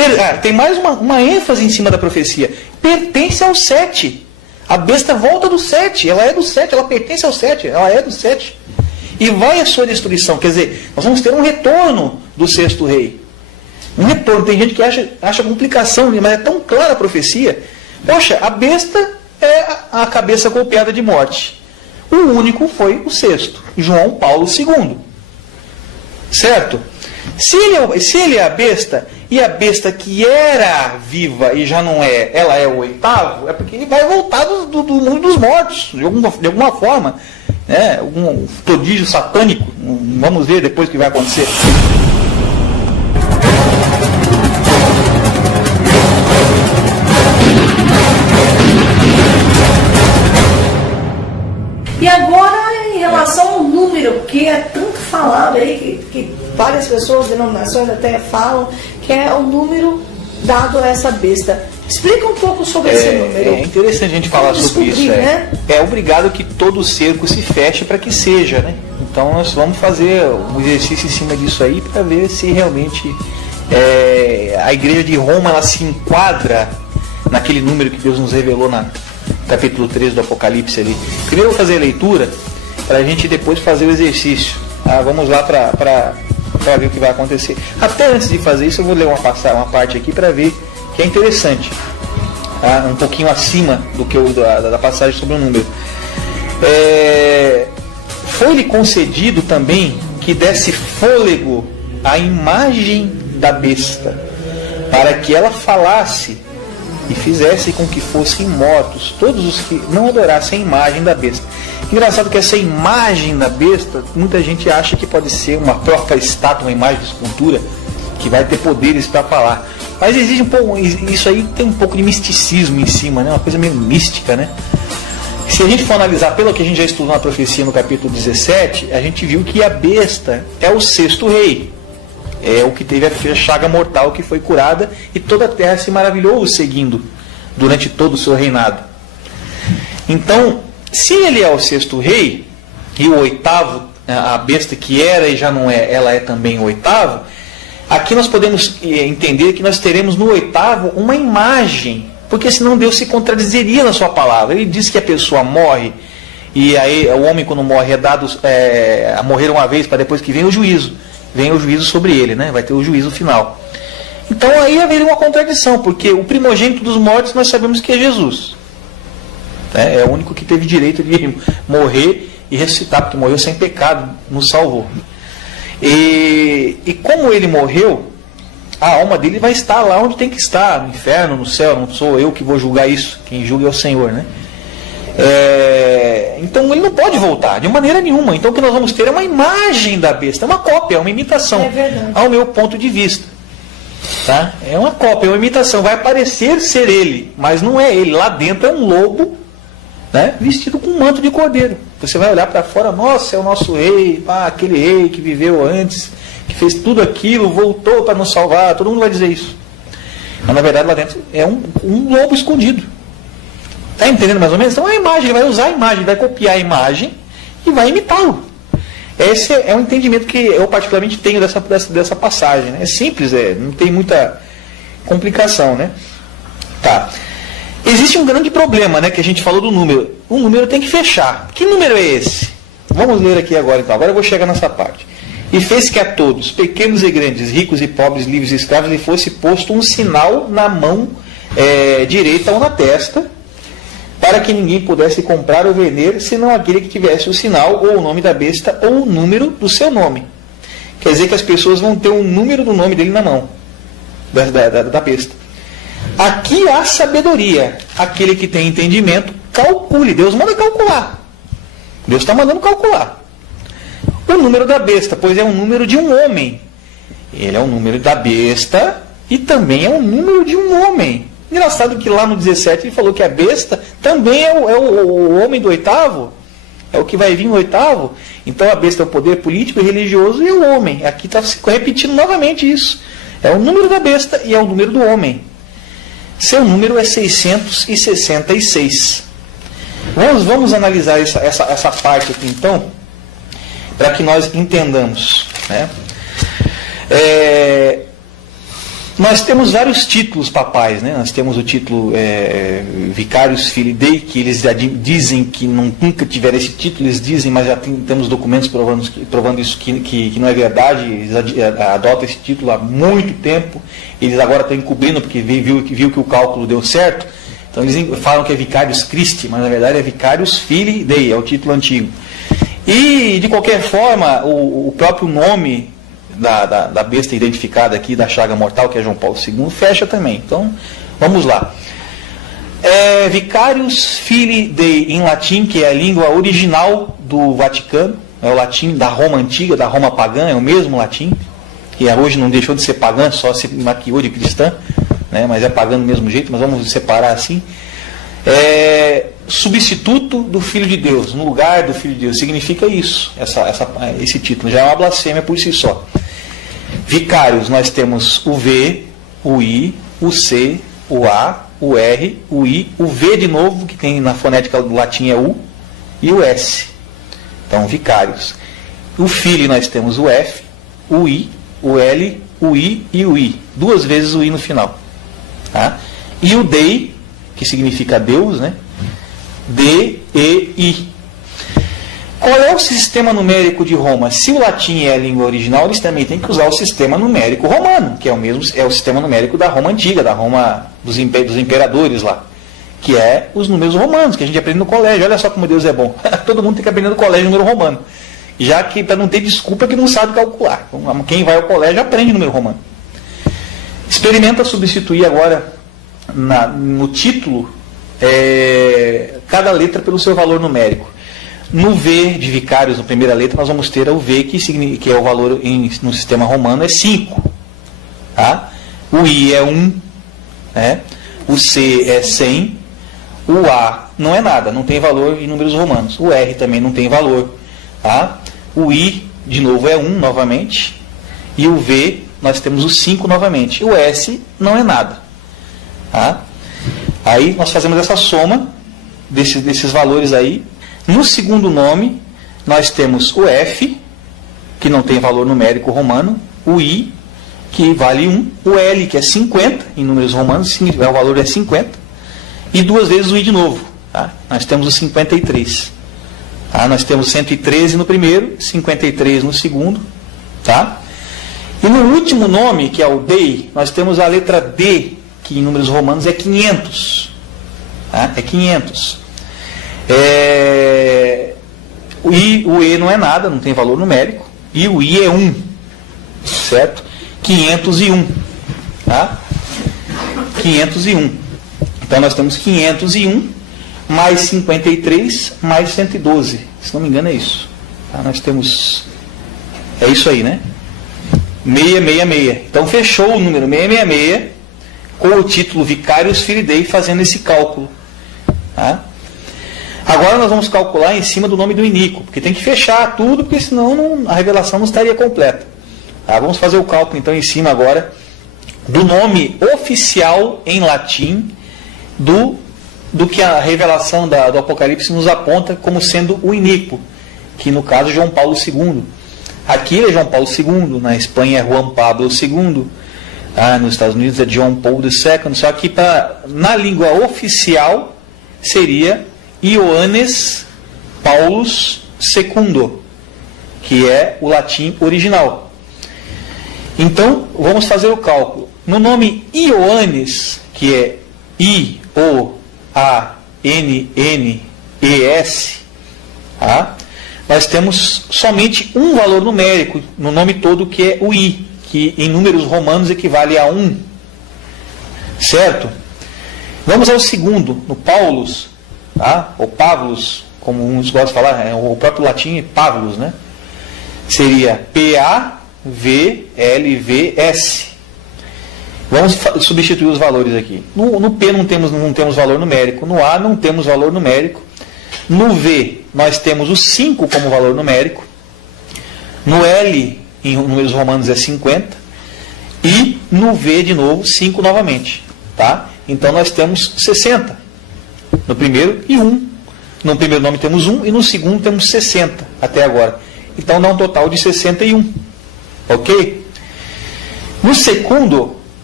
Tem mais uma ênfase em cima da profecia. Pertence ao 7. A besta volta do 7. Ela é do 7, ela pertence ao 7. Ela é do 7. E vai a sua destruição. Quer dizer, nós vamos ter um retorno do 6º rei. Um retorno. Tem gente que acha complicação, mas é tão clara a profecia. Poxa, a besta é a cabeça golpeada de morte. O único foi o 6º, João Paulo II. Certo? Se ele é a besta, e a besta que era viva e já não é, ela é o 8º, é porque ele vai voltar do mundo dos mortos, de alguma forma. Né? Algum prodígio satânico. Vamos ver depois o que vai acontecer. E agora, em relação ao número, que é tanto falado aí, que várias pessoas, denominações até falam, que é o número dado a essa besta. Explica um pouco sobre esse número. É interessante a gente falar sobre isso. Né? É obrigado que todo o cerco se feche para que seja, né? Então nós vamos fazer um exercício em cima disso aí para ver se realmente a igreja de Roma ela se enquadra naquele número que Deus nos revelou na capítulo 3 do Apocalipse ali. Primeiro eu vou fazer a leitura para a gente depois fazer o exercício. Vamos lá para ver o que vai acontecer. Até antes de fazer isso eu vou ler uma parte aqui para ver que é interessante. Um pouquinho acima do que da passagem sobre o número. Foi-lhe concedido também que desse fôlego à imagem da besta, para que ela falasse e fizesse com que fossem mortos todos os que não adorassem a imagem da besta. Engraçado que essa imagem da besta, muita gente acha que pode ser uma própria estátua, uma imagem de escultura, que vai ter poderes para falar. Mas exige um pouco, isso aí tem um pouco de misticismo em cima, né? Uma coisa meio mística, né? Se a gente for analisar pelo que a gente já estudou na profecia no capítulo 17, a gente viu que a besta é o 6º rei. É o que teve a chaga mortal que foi curada e toda a terra se maravilhou o seguindo durante todo o seu reinado. Então, se ele é o 6º rei e o 8º, a besta que era e já não é, ela é também o 8º, aqui nós podemos entender que nós teremos no 8º uma imagem, porque senão Deus se contradizeria na sua palavra. Ele diz que a pessoa morre, e aí o homem quando morre é dado a morrer uma vez para depois que vem o juízo. Vem o juízo sobre ele, né? Vai ter o juízo final. Então aí haveria uma contradição, porque o primogênito dos mortos nós sabemos que é Jesus. É o único que teve direito de morrer e ressuscitar, porque morreu sem pecado, nos salvou. E como ele morreu, a alma dele vai estar lá onde tem que estar, no inferno, no céu. Não sou eu que vou julgar isso, quem julga é o Senhor, né? Então ele não pode voltar de maneira nenhuma. Então o que nós vamos ter é uma imagem da besta, uma cópia, uma imitação, ao meu ponto de vista, tá? É uma cópia, é uma imitação, vai parecer ser ele, mas não é ele. Lá dentro é um lobo, né, vestido com um manto de cordeiro. Você vai olhar para fora, nossa, é o nosso rei, aquele rei que viveu antes, que fez tudo aquilo, voltou para nos salvar. Todo mundo vai dizer isso, mas na verdade lá dentro é um lobo escondido. Está entendendo mais ou menos? Então a imagem, ele vai usar a imagem, vai copiar a imagem e vai imitá-lo. Esse é um entendimento que eu particularmente tenho dessa passagem, né? É simples, não tem muita complicação, né? Tá. Existe um grande problema, né, que a gente falou do número. O número tem que fechar. Que número é esse? Vamos ler aqui agora então. Agora eu vou chegar nessa parte. E fez que a todos, pequenos e grandes, ricos e pobres, livres e escravos, lhe fosse posto um sinal na mão direita ou na testa, para que ninguém pudesse comprar ou vender, senão aquele que tivesse o sinal, ou o nome da besta, ou o número do seu nome. Quer dizer que as pessoas vão ter um número do nome dele na mão, da besta. Aqui há sabedoria. Aquele que tem entendimento, calcule. Deus manda calcular. Deus está mandando calcular. O número da besta, pois é um número de um homem. Ele é um número da besta e também é um número de um homem. Engraçado que lá no 17 ele falou que a besta também é o homem do 8º, é o que vai vir no 8º. Então a besta é o poder político e religioso e o homem. Aqui está se repetindo novamente isso. É o número da besta e é o número do homem. Seu número é 666. Vamos analisar essa parte aqui então, para que nós entendamos, né? Nós temos vários títulos papais, né? Nós temos o título Vicarius Filii Dei, que eles dizem que nunca tiveram esse título, eles dizem, mas já temos documentos provando isso que não é verdade. Eles adotam esse título há muito tempo, eles agora estão encobrindo porque viu que o cálculo deu certo, então eles falam que é Vicarius Christi, mas na verdade é Vicarius Filii Dei, é o título antigo. E de qualquer forma, o próprio nome da besta identificada aqui, da chaga mortal, que é João Paulo II, fecha também. Então, vamos lá. Vicarius Filii Dei, em latim, que é a língua original do Vaticano, é o latim da Roma antiga, da Roma pagã, é o mesmo latim, que hoje não deixou de ser pagã, só se maquiou de cristã, né, mas é pagã do mesmo jeito, mas vamos separar assim. Substituto do Filho de Deus, no lugar do Filho de Deus, significa isso, esse título, já é uma blasfêmia por si só. Vicários, nós temos o V, o I, o C, o A, o R, o I, o V de novo, que tem na fonética do latim é U, e o S. Então, vicários. O Filho nós temos o F, o I, o L, o I e o I. 2 vezes o I no final. Tá? E o Dei, que significa Deus, né? D-E-I. Qual é o sistema numérico de Roma? Se o latim é a língua original, eles também têm que usar o sistema numérico romano, que é o sistema numérico da Roma antiga, da Roma dos imperadores lá, que é os números romanos, que a gente aprende no colégio. Olha só como Deus é bom. Todo mundo tem que aprender no colégio número romano, já que para não ter desculpa que não sabe calcular. Então, quem vai ao colégio aprende número romano. Experimenta substituir agora no título cada letra pelo seu valor numérico. No V de vicários, na primeira letra, nós vamos ter o V, que é o valor no sistema romano, é 5. Tá? O I é 1, né? O C é 100, o A não é nada, não tem valor em números romanos. O R também não tem valor. Tá? O I, de novo, é 1 novamente. E o V, nós temos o 5 novamente. O S não é nada. Tá? Aí nós fazemos essa soma desses valores aí. No segundo nome, nós temos o F, que não tem valor numérico romano, o I, que vale 1, o L, que é 50, em números romanos, o valor é 50, e 2 vezes o I de novo. Tá? Nós temos o 53. Tá? Nós temos 113 no primeiro, 53 no segundo. Tá? E no último nome, que é o Dei, nós temos a letra D, que em números romanos é 500. Tá? É 500. O E não é nada, não tem valor numérico. E o I é 1. Certo? 501. Tá? 501. Então nós temos 501 mais 53 mais 112. Se não me engano é isso. Tá? Nós temos... É isso aí, né? 666. Então fechou o número 666 com o título Vicarius Filii Dei, fazendo esse cálculo. Tá? Agora nós vamos calcular em cima do nome do iníquo, porque tem que fechar tudo, porque senão a revelação não estaria completa. Tá? Vamos fazer o cálculo então em cima agora do nome oficial em latim do que a revelação do Apocalipse nos aponta como sendo o iníquo, que no caso é João Paulo II. Aqui é João Paulo II, na Espanha é Juan Pablo II, nos Estados Unidos é John Paul II, só que na língua oficial seria Ioannes Paulus II, que é o latim original. Então, vamos fazer o cálculo. No nome Ioannes, que é I-O-A-N-N-E-S, tá? Nós temos somente um valor numérico no nome todo, que é o I, que em números romanos equivale a 1. Certo? Vamos ao segundo, no Paulus, tá? Ou Pavlus, como uns gostam de falar, o próprio latim é Pavlus, né? Seria P-A-V-L-V-S. Vamos substituir os valores aqui. No P não temos valor numérico, no A não temos valor numérico, no V nós temos o 5 como valor numérico, no L em números romanos é 50, e no V de novo 5 novamente. Tá? Então nós temos 60 no primeiro e 1. No primeiro nome temos 1 e no segundo temos 60 até agora. Então dá um total de 61. Ok? No segundo,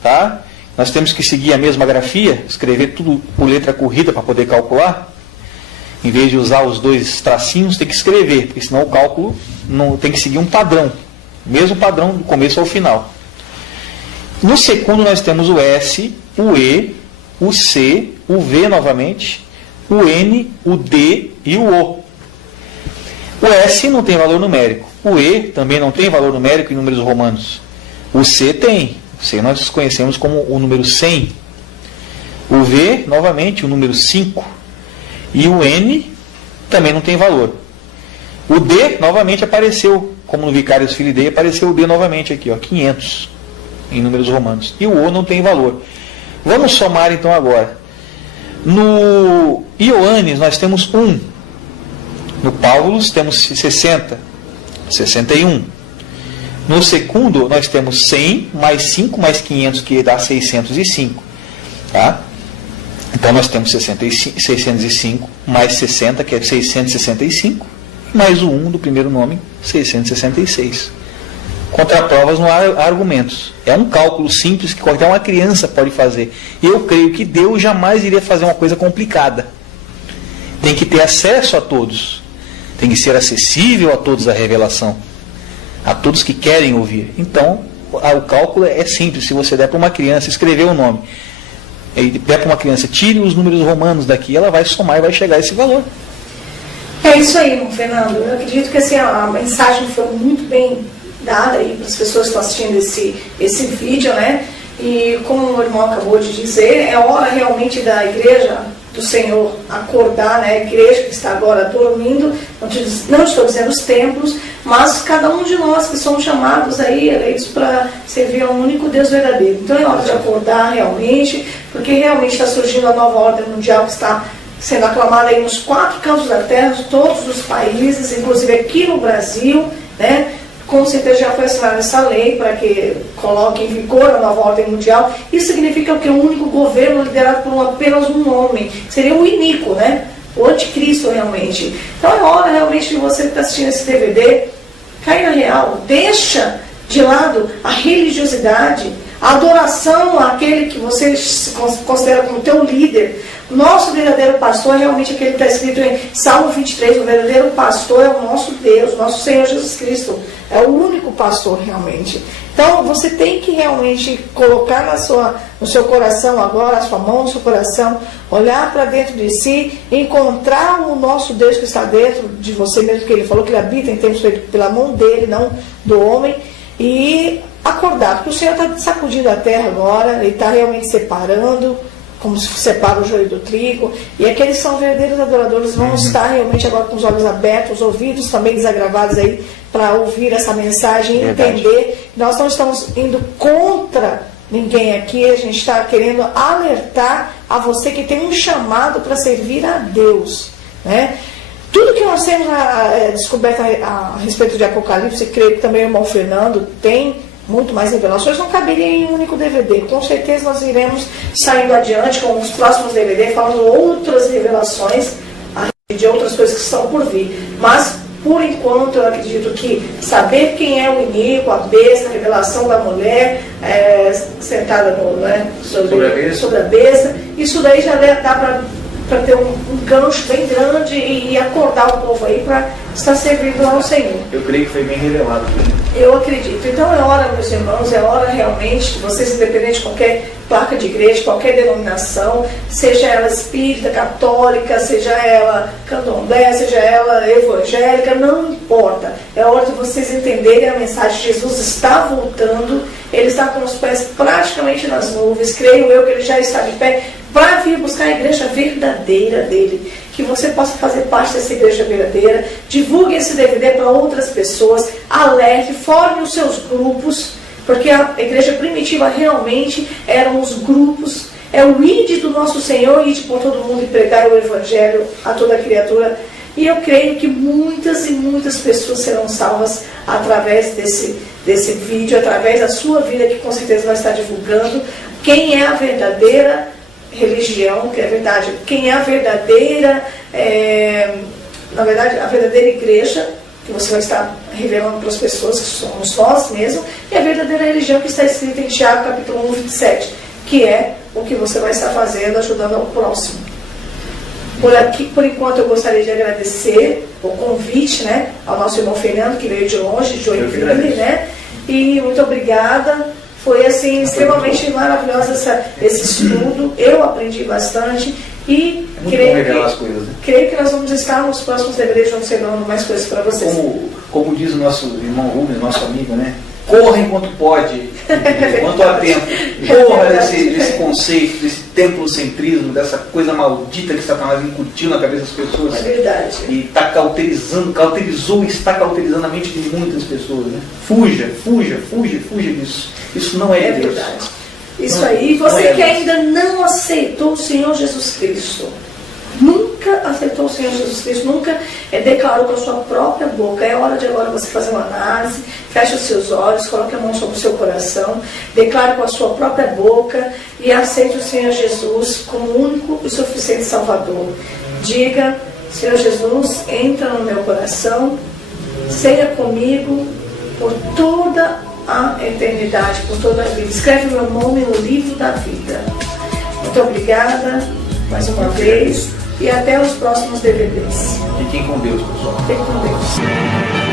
tá? Nós temos que seguir a mesma grafia, escrever tudo por letra corrida para poder calcular. Em vez de usar os dois tracinhos, tem que escrever, porque senão o cálculo não tem que seguir um padrão. Mesmo padrão do começo ao final. No segundo nós temos o S, o E, o C, o V novamente, o N, o D e o O. O S não tem valor numérico. O E também não tem valor numérico em números romanos. O C tem. O C nós conhecemos como o número 100. O V, novamente, o número 5. E o N também não tem valor. O D, novamente, apareceu, como no Vicarius Filii, apareceu o D novamente aqui, ó, 500, em números romanos. E o O não tem valor. Vamos somar, então, agora. No Ioannes, nós temos 1. No Paulus, temos 60, 61. No segundo, nós temos 100, mais 5, mais 500, que dá 605. Tá? Então, nós temos 605, mais 60, que é 665, mais o 1 do primeiro nome, 666. Contra provas não há argumentos. É um cálculo simples que qualquer uma criança pode fazer. Eu creio que Deus jamais iria fazer uma coisa complicada. Tem que ter acesso a todos. Tem que ser acessível a todos a revelação. A todos que querem ouvir. Então, o cálculo é simples. Se você der para uma criança escrever o nome, e der para uma criança, tire os números romanos daqui, ela vai somar e vai chegar a esse valor. É isso aí, irmão Fernando. Eu acredito que assim, a mensagem foi muito bem dada aí para as pessoas que estão assistindo esse vídeo, né? E como o irmão acabou de dizer, é hora realmente da igreja do Senhor acordar, né? A igreja que está agora dormindo, não estou dizendo os templos, mas cada um de nós que somos chamados aí, eleitos para servir ao único Deus verdadeiro. Então é hora de acordar realmente, porque realmente está surgindo a nova ordem mundial que está sendo aclamada aí nos 4 cantos da terra, de todos os países, inclusive aqui no Brasil, né? Com certeza já foi assinada essa lei para que coloque em vigor a nova ordem mundial. Isso significa que o único governo liderado por apenas um homem seria o iníquo, né? O anticristo realmente. Então é hora realmente de você que está assistindo esse DVD cair na real. Deixa de lado a religiosidade, a adoração àquele que você considera como teu líder. Nosso verdadeiro pastor é realmente aquele que está escrito em Salmo 23, o verdadeiro pastor é o nosso Deus, nosso Senhor Jesus Cristo. É o único pastor realmente. Então você tem que realmente colocar no seu coração agora, a sua mão no seu coração, olhar para dentro de si, encontrar o nosso Deus que está dentro de você mesmo, que ele falou que ele habita em tempos feitos pela mão dele, não do homem, e acordar, porque o Senhor está sacudindo a terra agora, ele está realmente separando, como se separa o joio do trigo, e aqueles que são verdadeiros adoradores vão estar realmente agora com os olhos abertos, os ouvidos também desagravados aí, para ouvir essa mensagem e entender que nós não estamos indo contra ninguém aqui, a gente está querendo alertar a você que tem um chamado para servir a Deus, né? Tudo que nós temos descoberto a respeito de Apocalipse, creio que também o irmão Fernando tem muito mais revelações, não caberia em um único DVD. Com certeza nós iremos saindo adiante com os próximos DVD, falando outras revelações de outras coisas que estão por vir. Mas, por enquanto, eu acredito que saber quem é o iníquo, a besta, a revelação da mulher sentada sobre a besta, isso daí já dá para ter um gancho bem grande e acordar o povo aí para estar servindo ao Senhor. Eu creio que foi bem revelado. Eu acredito. Então é hora, meus irmãos, é hora realmente que vocês, independente de qualquer placa de igreja, qualquer denominação, seja ela espírita, católica, seja ela candomblé, seja ela evangélica, não importa. É hora de vocês entenderem a mensagem. Jesus está voltando, ele está com os pés praticamente nas nuvens, creio eu que ele já está de pé para vir buscar a igreja verdadeira dele. Que você possa fazer parte dessa igreja verdadeira, divulgue esse DVD para outras pessoas, alerte, forme os seus grupos, porque a igreja primitiva realmente eram os grupos, é o ide do nosso Senhor, ide por todo mundo e pregar o evangelho a toda criatura. E eu creio que muitas e muitas pessoas serão salvas através desse vídeo, através da sua vida, que com certeza vai estar divulgando quem é a verdadeira religião, que é verdade, quem é a verdadeira, na verdade, a verdadeira igreja que você vai estar revelando para as pessoas que somos nós mesmos, e a verdadeira religião que está escrita em Tiago capítulo 1, 27, que é o que você vai estar fazendo, ajudando ao próximo. Por enquanto eu gostaria de agradecer o convite, né, ao nosso irmão Fernando, que veio de longe, de Joinville, né, e muito obrigada. Foi assim, extremamente maravilhoso esse estudo, eu aprendi bastante e creio que nós vamos estar nos próximos deveres ensinando mais coisas para vocês. Como diz o nosso irmão Rubens, nosso amigo, né? Corra enquanto pode, enquanto há tempo. Corra desse conceito, desse templocentrismo, dessa coisa maldita que Satanás incutiu na cabeça das pessoas. É verdade. E está cauterizou e está cauterizando a mente de muitas pessoas. Né? Fuja disso. Isso não é de Deus. Verdade. Isso aí, você que ainda não aceitou o Senhor Jesus Cristo, nunca aceitou o Senhor Jesus Cristo, nunca declarou com a sua própria boca, é hora de agora você fazer uma análise, feche os seus olhos, coloque a mão sobre o seu coração, declare com a sua própria boca e aceite o Senhor Jesus como o único e suficiente Salvador. Diga: Senhor Jesus, entra no meu coração, seja comigo por toda a eternidade, por toda a vida. Escreve meu nome no livro da vida. Muito obrigada mais uma vez e até os próximos DVDs. Fiquem com Deus, pessoal. Fiquem com Deus.